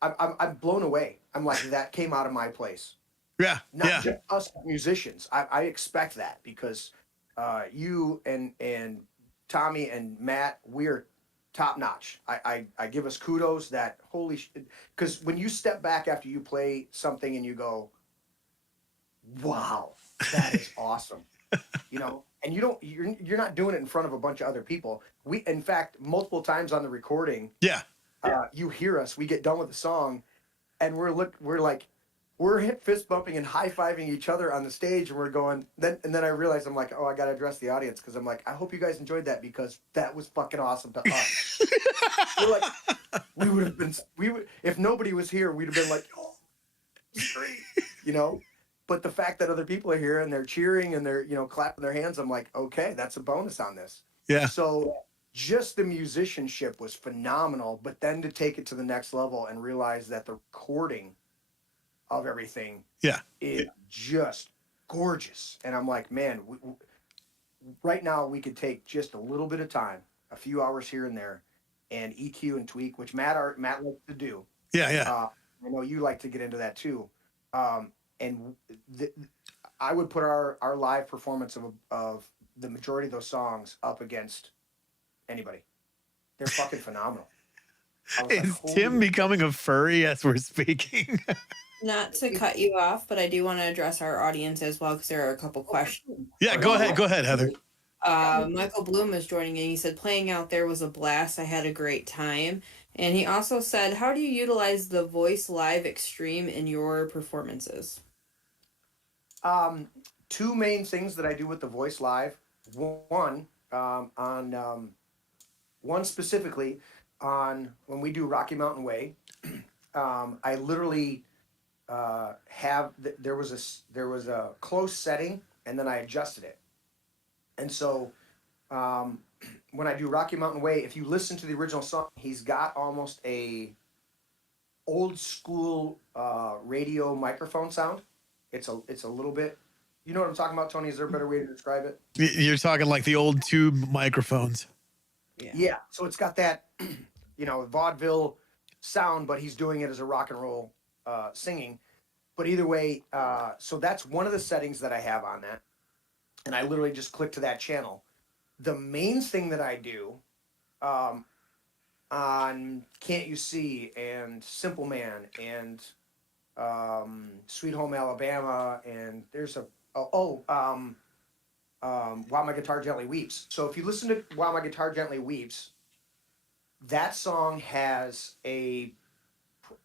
I'm blown away. I'm like, that came out of my place. Yeah. Not Yeah. just us musicians. I expect that because you and Tommy and Matt, we're top notch. I give us kudos that holy shit. Because when you step back after you play something and you go, wow, that is awesome. You know, and you're not doing it in front of a bunch of other people. We, in fact, multiple times on the recording, Yeah. you hear us. We get done with the song, and we're fist bumping and high fiving each other on the stage, and we're going. Then I realize I'm like, oh, I gotta address the audience because I'm like, I hope you guys enjoyed that because that was fucking awesome to us. We're like, we would if nobody was here, we'd have been like, oh, it's great, you know. But the fact that other people are here and they're cheering and they're clapping their hands, I'm like, okay, that's a bonus on this. Yeah. So just the musicianship was phenomenal, but then to take it to the next level and realize that the recording of everything Yeah. is just gorgeous. And I'm like, man, right now we could take just a little bit of time, a few hours here and there, and EQ and tweak, which Matt likes to do. Yeah. Yeah. I know you like to get into that too. And I would put our live performance of the majority of those songs up against anybody. They're fucking phenomenal. Is Tim becoming a furry as we're speaking? Not to cut you off, but I do want to address our audience as well because there are a couple questions. Yeah, go ahead. Go ahead, Heather. Michael Bloom is joining in. He said, playing out there was a blast. I had a great time. And he also said, how do you utilize the Voice Live Extreme in your performances? Two main things that I do with the Voice Live. One, one specifically on when we do Rocky Mountain Way. I literally there was a close setting and then I adjusted it. And so when I do Rocky Mountain Way, if you listen to the original song, he's got almost a old school radio microphone sound. It's a little bit, you know what I'm talking about, Tony? Is there a better way to describe it? You're talking like the old tube microphones. Yeah. So it's got that, vaudeville sound, but he's doing it as a rock and roll singing. But either way, so that's one of the settings that I have on that. And I literally just click to that channel. The main thing that I do on Can't You See and Simple Man and Sweet Home Alabama, and there's While My Guitar Gently Weeps. So if you listen to While My Guitar Gently Weeps, that song has a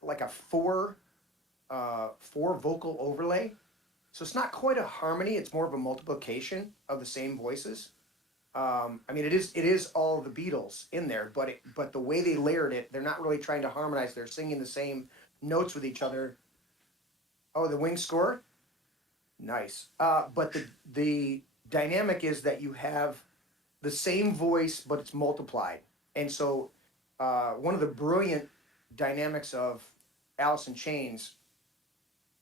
four vocal overlay. So it's not quite a harmony, it's more of a multiplication of the same voices. It is all the Beatles in there, but the way they layered it, they're not really trying to harmonize. They're singing the same notes with each other. Oh, the Wings score? Nice. But the dynamic is that you have the same voice, but it's multiplied. And so one of the brilliant dynamics of Alice in Chains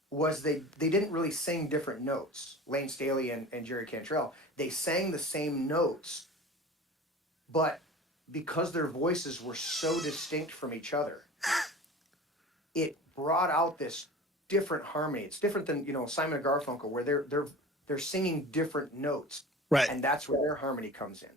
was they didn't really sing different notes, Lane Staley and Jerry Cantrell. They sang the same notes, but because their voices were so distinct from each other, it brought out this different harmony. It's different than Simon and Garfunkel, where they're singing different notes, right? And that's where their harmony comes in.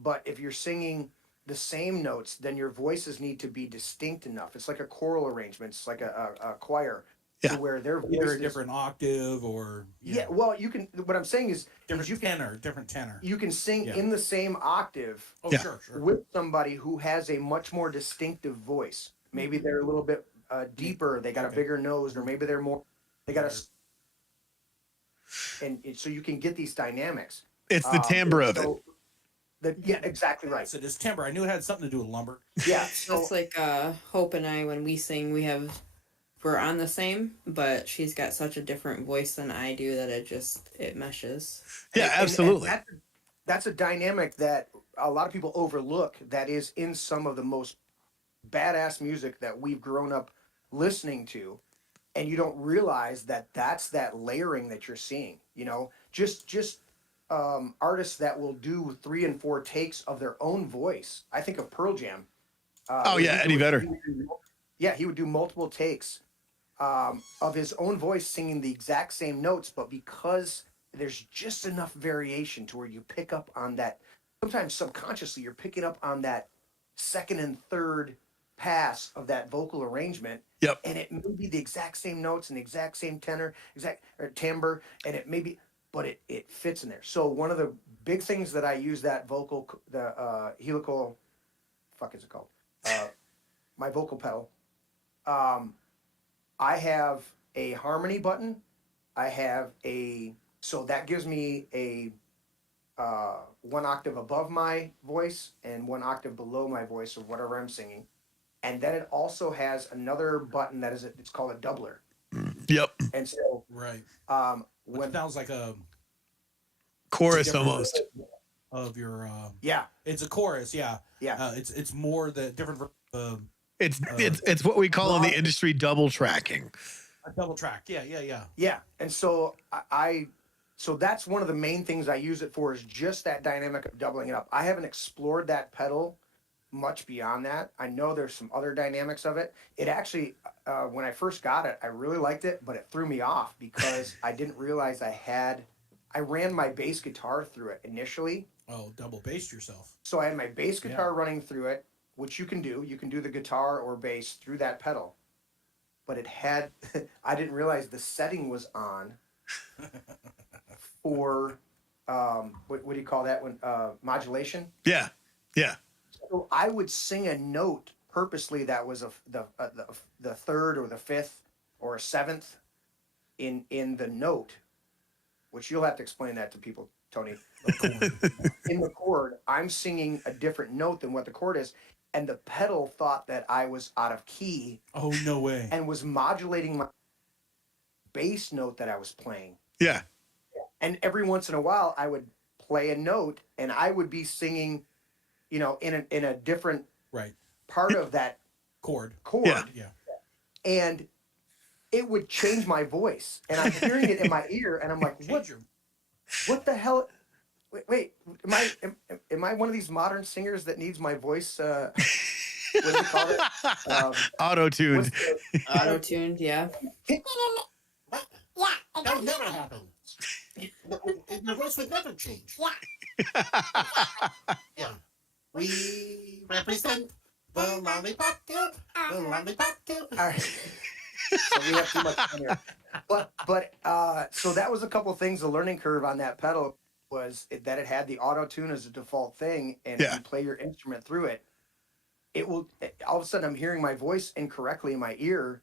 But if you're singing the same notes, then your voices need to be distinct enough. It's like a choral arrangement. It's like a choir. Yeah. To where their voice either a different octave or well, you can. What I'm saying is different tenor. You can sing in the same octave. Oh, Yeah. sure. With somebody who has a much more distinctive voice. Maybe they're a little bit deeper. They got a bigger nose, or maybe they're more. They got and so you can get these dynamics. It's the timbre of it. Yeah, exactly right. So this timbre, I knew it had something to do with lumber. Yeah, so It's like Hope and I, when we sing, we're on the same, but she's got such a different voice than I do that it meshes. Yeah, absolutely. And that's a dynamic that a lot of people overlook. That is in some of the most badass music that we've grown up listening to. and you don't realize that that's that layering that you're seeing. Just artists that will do 3 and 4 takes of their own voice. I think of Pearl Jam. Oh when yeah, he Eddie would- Vedder. he would do- yeah, he would do multiple takes of his own voice singing the exact same notes, but because there's just enough variation to where you pick up on that. Sometimes subconsciously, you're picking up on that second and third pass of that vocal arrangement, Yep. and it may be the exact same notes and the exact same tenor, exact or timbre, and it may be, but it fits in there. So one of the big things that I use that the helical, fuck is it called? My vocal pedal. I have a harmony button. I have so that gives me a 1 octave above my voice and 1 octave below my voice or whatever I'm singing. And then it also has another button that it's called a doubler. Yep. And so Right. when It sounds like a Chorus different almost. of your. Yeah. It's a chorus. Yeah. Yeah. It's more the different. It's what we call in the industry double tracking. A double track. Yeah. Yeah. And so so that's one of the main things I use it for is just that dynamic of doubling it up. I haven't explored that pedal much beyond that. I know there's some other dynamics of it. It actually, when I first got it, I really liked it, but it threw me off because I didn't realize I ran my bass guitar through it initially. Oh, double bassed yourself. So I had my bass guitar running through it, which you can do. You can do the guitar or bass through that pedal. But it had, I didn't realize the setting was on for, what do you call that one? Modulation. Yeah. So I would sing a note purposely that was the third or the fifth or a seventh in the note, which you'll have to explain that to people, Tony. In the chord, I'm singing a different note than what the chord is, and the pedal thought that I was out of key. Oh, no way. And was modulating my bass note that I was playing. Yeah. And every once in a while, I would play a note, and I would be singing, in a different part of that chord. Yeah. And it would change my voice, and I'm hearing it in my ear, and I'm like, what the hell? Wait, am I one of these modern singers that needs my voice? What do you call it? Auto-tuned. Auto-tuned, yeah. That would never happen. Your voice would never change. Yeah. We represent the lollipop guild. The lollipop guild. All right. So we have too much fun here. But so that was a couple things. The learning curve on that pedal was that it had the auto tune as a default thing, and if you play your instrument through it, it will. All of a sudden, I'm hearing my voice incorrectly in my ear,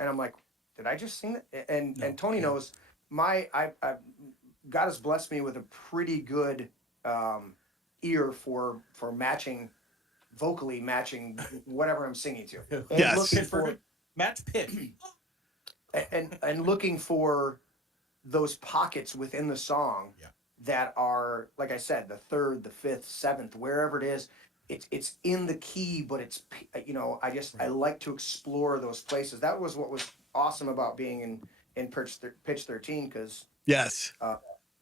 and I'm like, "Did I just sing that?" And Tony knows God has blessed me with a pretty good ear for matching vocally matching whatever I'm singing to. And Yes. looking for match pitch. and looking for those pockets within the song that are, like I said, the third, the fifth, seventh, wherever it is, it's in the key, but it's, I like to explore those places. That was what was awesome about being in pitch 13, because Yes.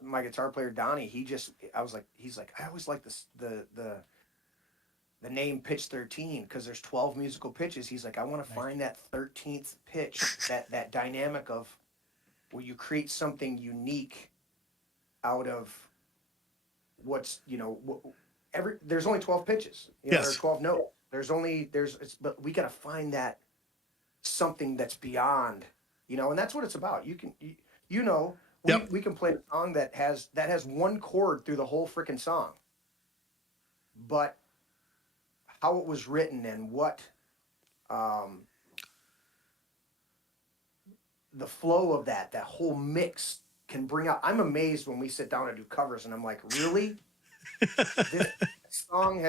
my guitar player Donnie, he's like, I always like this the name pitch 13 because there's 12 musical pitches. He's like, I want to find that 13th pitch, that dynamic of where you create something unique out of what's, there's only 12 pitches. There are 12 notes. But we got to find that something that's beyond, and that's what it's about. We can play a song that has one chord through the whole freaking song, but how it was written and what the flow of that whole mix can bring out. I'm amazed when we sit down and do covers, and I'm like, really? This song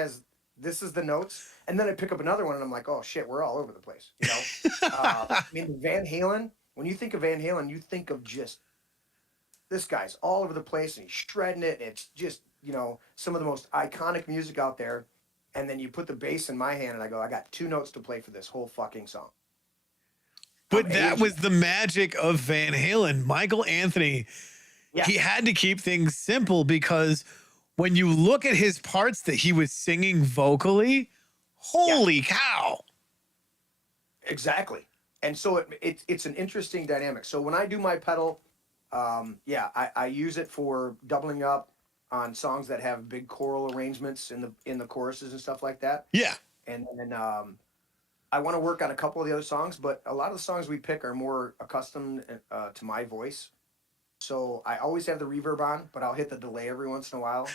this is the notes, and then I pick up another one, and I'm like, oh shit, we're all over the place. Van Halen. When you think of Van Halen, you think of just this guy's all over the place, and he's shredding it. And it's just some of the most iconic music out there. And then you put the bass in my hand, and I go, I got 2 notes to play for this whole fucking song. But that was the magic of Van Halen. Michael Anthony, Yeah. he had to keep things simple because when you look at his parts that he was singing vocally, holy cow. Exactly. And so it's an interesting dynamic. So when I do my pedal, I use it for doubling up on songs that have big choral arrangements in the choruses and stuff like that. Yeah. And then I want to work on a couple of the other songs, but a lot of the songs we pick are more accustomed to my voice. So I always have the reverb on, but I'll hit the delay every once in a while.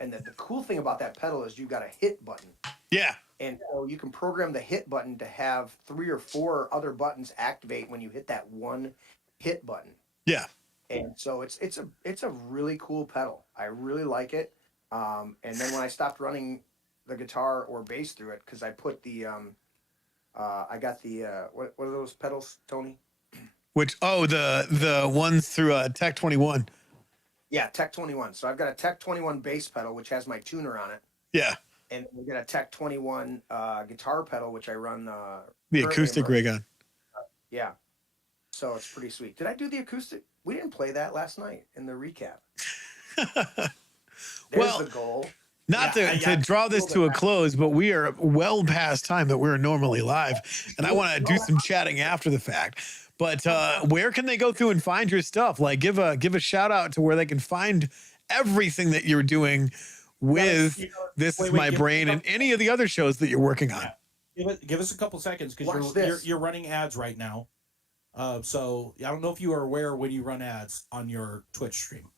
And the cool thing about that pedal is you've got a hit button. Yeah. And so you can program the hit button to have 3 or 4 other buttons activate when you hit that one hit button. Yeah. And so it's a really cool pedal. I really like it. And then when I stopped running the guitar or bass through it, because I put the I got the what are those pedals, Tony? Which the ones through Tech 21. Yeah, Tech 21. So I've got a Tech 21 bass pedal which has my tuner on it. Yeah. And we got a Tech 21 guitar pedal, which I run The acoustic rig on. Yeah. So it's pretty sweet. Did I do the acoustic? We didn't play that last night in the recap. There's the goal. Not to draw this to a close, but we are well past time that we're normally live. And I want to do some chatting after the fact. But where can they go through and find your stuff? Like give a shout out to where they can find everything that you're doing with This Is My Brain and any of the other shows that you're working on. Give us a couple seconds because you're running ads right now. So I don't know if you are aware when you run ads on your Twitch stream.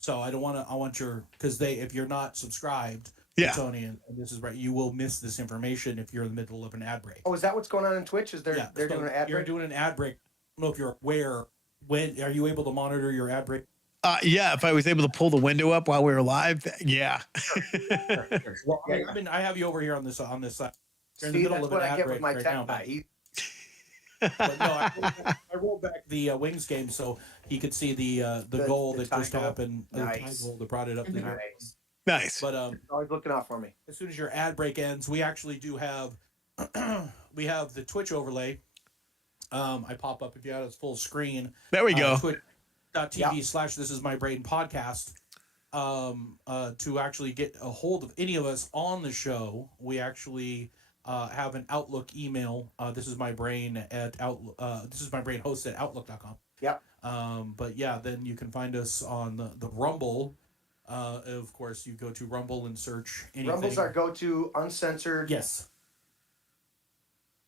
So I want your, because if you're not subscribed to Tony and This Is Right, you will miss this information if you're in the middle of an ad break. Oh, is that what's going on in Twitch? Is they're doing an ad break? You're doing an ad break. I don't know if you're aware. When are you able to monitor your ad break? Yeah, if I was able to pull the window up while we were live, yeah. Sure. Well, I have you over here on this side. You're in the middle of an ad break right now. But no, I rolled back the Wings game so he could see the goal that just happened. Nice. The tie goal that brought it up there. Nice. Nice. But Always looking out for me. as soon as your ad break ends, we actually do have we have the Twitch overlay. I pop up if you had a full screen. There we go. Twitch.tv/This Is My Brain podcast. To actually get a hold of any of us on the show, we actually have an Outlook email. This is my brain at Outlook. This is my brain host at Outlook.com. Yep. But yeah, then you can find us on the Rumble. Of course, you go to Rumble and search anything. Rumble's our go-to uncensored. Yes.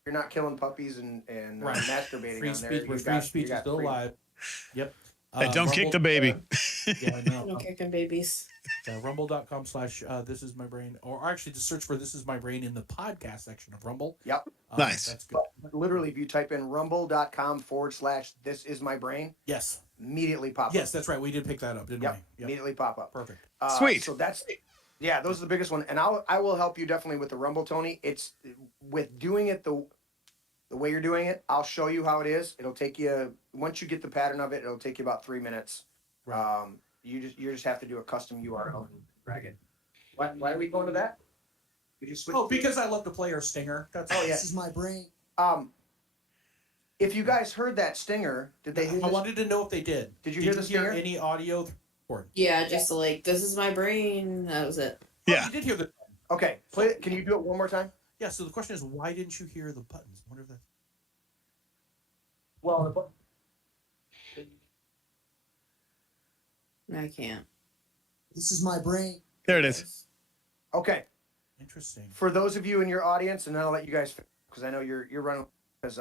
You're not killing puppies and Right. Masturbating Free on speech. there. Free speech is still alive. Yep. Hey, don't kick the baby. Yeah, I know. No kicking babies. Rumble.com/This Is My Brain, or actually just search for This Is My Brain in the podcast section of Rumble. Yep. Nice. That's good. Literally, if you type in rumble.com/This Is My Brain, Yes. immediately pop up. Yes, that's right. We did pick that up, didn't Yep. we? Yep. Immediately pop up. Perfect. Sweet. So those are the biggest one, and I will help you definitely with the Rumble, Tony. It's with doing it the way you're doing it. I'll show you how it is. It'll take you, once you get the pattern of it, it'll take you about 3 minutes. Right. You just have to do a custom URL and drag it. Why are we going to that? We just switch. Because I love to play our stinger. That's Oh, yeah. This is my brain. If you guys heard that stinger, did they hear I this? wanted to know if they did. Did you hear the stinger? Any audio? Yeah, just like, this is my brain. That was it. Yeah. Oh, you did hear the. Okay, play it. Can you do it one more time? Yeah. So the question is, why didn't you hear the buttons? I wonder if that's. Well, I can't. This is my brain. There it is. okay. Interesting. For those of you in your audience, and then I'll let you guys, because I know you're running as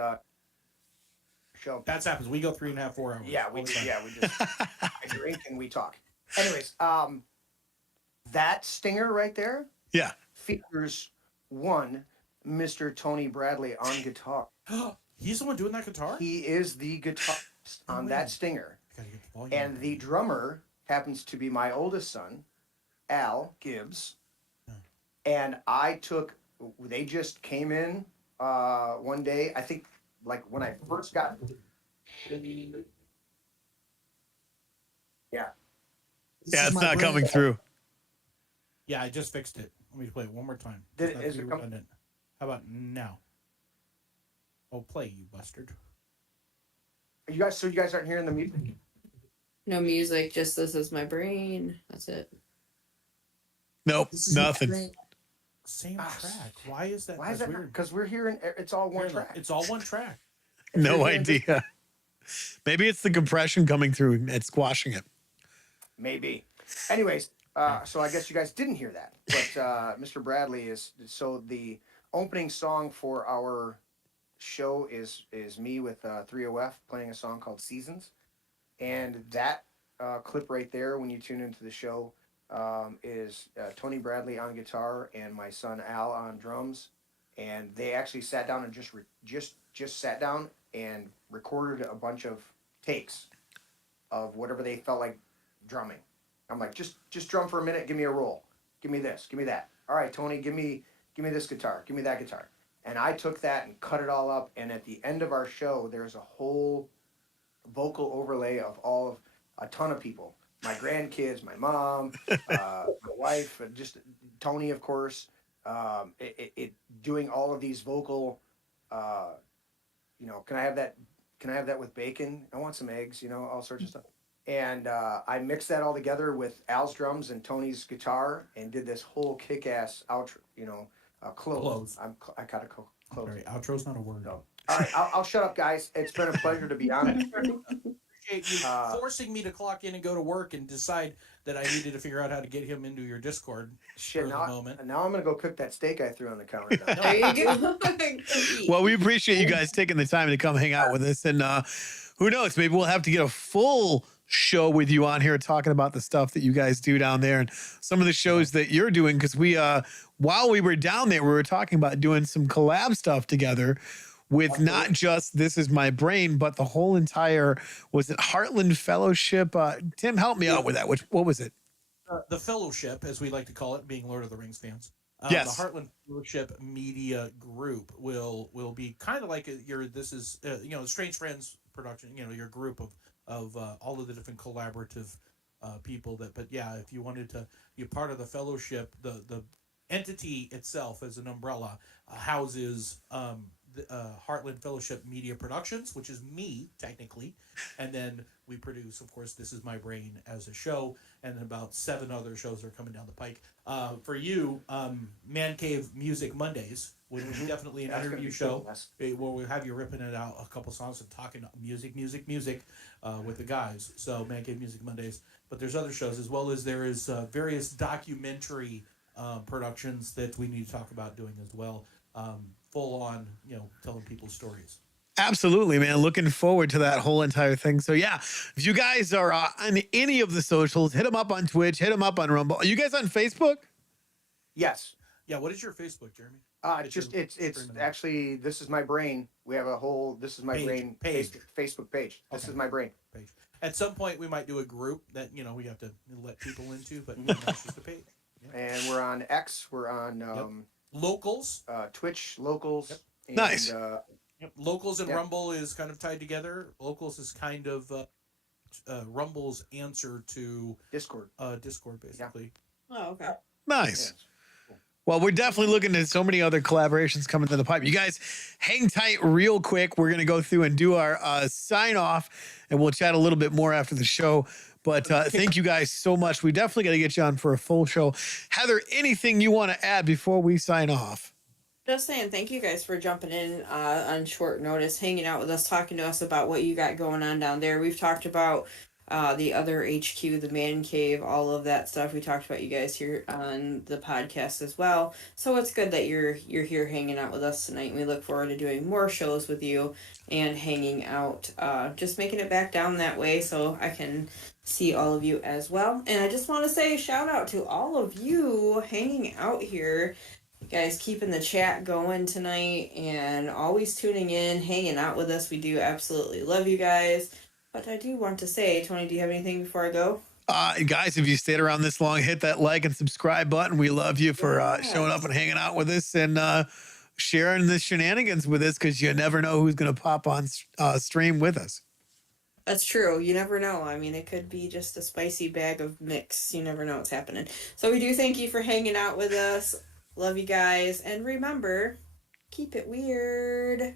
show. That's happens. We go 3.5, 4 hours. Yeah, we all the just time. I drink and we talk. Anyways, that stinger right there Yeah. features one Mr. Tony Bradley on guitar. He's the one doing that guitar. He is the guitarist on that stinger, Gotta get the volume. and the drummer happens to be my oldest son, Al Gibbs. And they just came in one day. I think like when I first got. Yeah. This Yeah, is it's my not brain. coming through. Yeah, I just fixed it. Let me play it one more time. Did- Just not is to be it come- redundant. How about now? Oh, play, you bastard. You guys aren't hearing the music? No music, just this is my brain. That's it. Nope, This is nothing. Same Ah, track. Why is that? Why is That's that? weird. Because we're hearing it's all one track. It's all one track. No you're hearing this- idea. Maybe it's the compression coming through and it's squashing it. Maybe. Anyways, so I guess you guys didn't hear that, but Mr. Bradley is so the opening song for our show is me with 3OF playing a song called Seasons, and that clip right there when you tune into the show is Tony Bradley on guitar and my son Al on drums, and they actually sat down and just sat down and recorded a bunch of takes of whatever they felt like drumming. I'm like, just drum for a minute, give me a roll, give me this, give me that. All right, Tony, give me this guitar, give me that guitar. And I took that and cut it all up. And at the end of our show, there's a whole vocal overlay of a ton of people, my grandkids, my mom, my wife, just Tony, of course. It doing all of these vocal. Can I have that? Can I have that with bacon? I want some eggs. All sorts of stuff. And I mixed that all together with Al's drums and Tony's guitar, and did this whole kick-ass outro. Close. I gotta close. Sorry, outro's not a word. No. All right, I'll shut up, guys. It's been a pleasure to be on it. Appreciate you forcing me to clock in and go to work and decide that I needed to figure out how to get him into your Discord. Shit, for now, the moment. now I'm gonna go cook that steak I threw on the counter. There you go. Well, we appreciate you guys taking the time to come hang out with us. And who knows, maybe we'll have to get a full show with you on here talking about the stuff that you guys do down there and some of the shows that you're doing. Because while we were down there, we were talking about doing some collab stuff together with not just This Is My Brain, but the whole entire, was it Heartland Fellowship? Tim, help me out with that. What was it? The Fellowship, as we like to call it, being Lord of the Rings fans. Yes. The Heartland Fellowship Media Group will be kind of like Strange Friends production. Your group of all of the different collaborative people but yeah, if you wanted to be part of the fellowship, the entity itself as an umbrella houses Heartland Fellowship Media Productions, which is me technically, and then we produce, of course, This Is My Brain as a show, and then about 7 other shows are coming down the pike. For you, Man Cave Music Mondays would be definitely an interview show where we'll have you ripping it out a couple songs and talking music with the guys. So Man Cave Music Mondays, but there's other shows, as well as there is various documentary productions that we need to talk about doing as well. Full on, telling people's stories. Absolutely, man. Looking forward to that whole entire thing. So yeah, if you guys are on any of the socials, hit them up on Twitch, hit them up on Rumble. Are you guys on Facebook? Yes. Yeah. What is your Facebook, Jeremy? It's actually This Is My Brain. We have a whole This Is My Brain Facebook page. This is my brain. Page. At some point, we might do a group that we have to let people into, but that's just a page. Yeah. And we're on X. We're on Locals. Twitch, Locals. Yep. And, Nice. Locals and Rumble is kind of tied together. Locals is kind of Rumble's answer to Discord. Discord, basically. Oh, okay. Nice. Yes. Well, we're definitely looking at so many other collaborations coming to the pipe. You guys hang tight real quick. We're going to go through and do our sign off, and we'll chat a little bit more after the show. But thank you guys so much. We definitely got to get you on for a full show. Heather, anything you want to add before we sign off? Just saying thank you guys for jumping in on short notice, hanging out with us, talking to us about what you got going on down there. We've talked about the other HQ, the Man Cave, all of that stuff. We talked about you guys here on the podcast as well. So it's good that you're here hanging out with us tonight. We look forward to doing more shows with you and hanging out, just making it back down that way so I can see all of you as well. And I just want to say a shout out to all of you hanging out here. You guys keeping the chat going tonight and always tuning in, hanging out with us. We do absolutely love you guys. But I do want to say, Tony, do you have anything before I go? Guys, if you stayed around this long, hit that like and subscribe button. We love you for showing up and hanging out with us and sharing the shenanigans with us, because you never know who's going to pop on stream with us. That's true. You never know. I mean, it could be just a spicy bag of mix. You never know what's happening. So we do thank you for hanging out with us. Love you guys. And remember, keep it weird.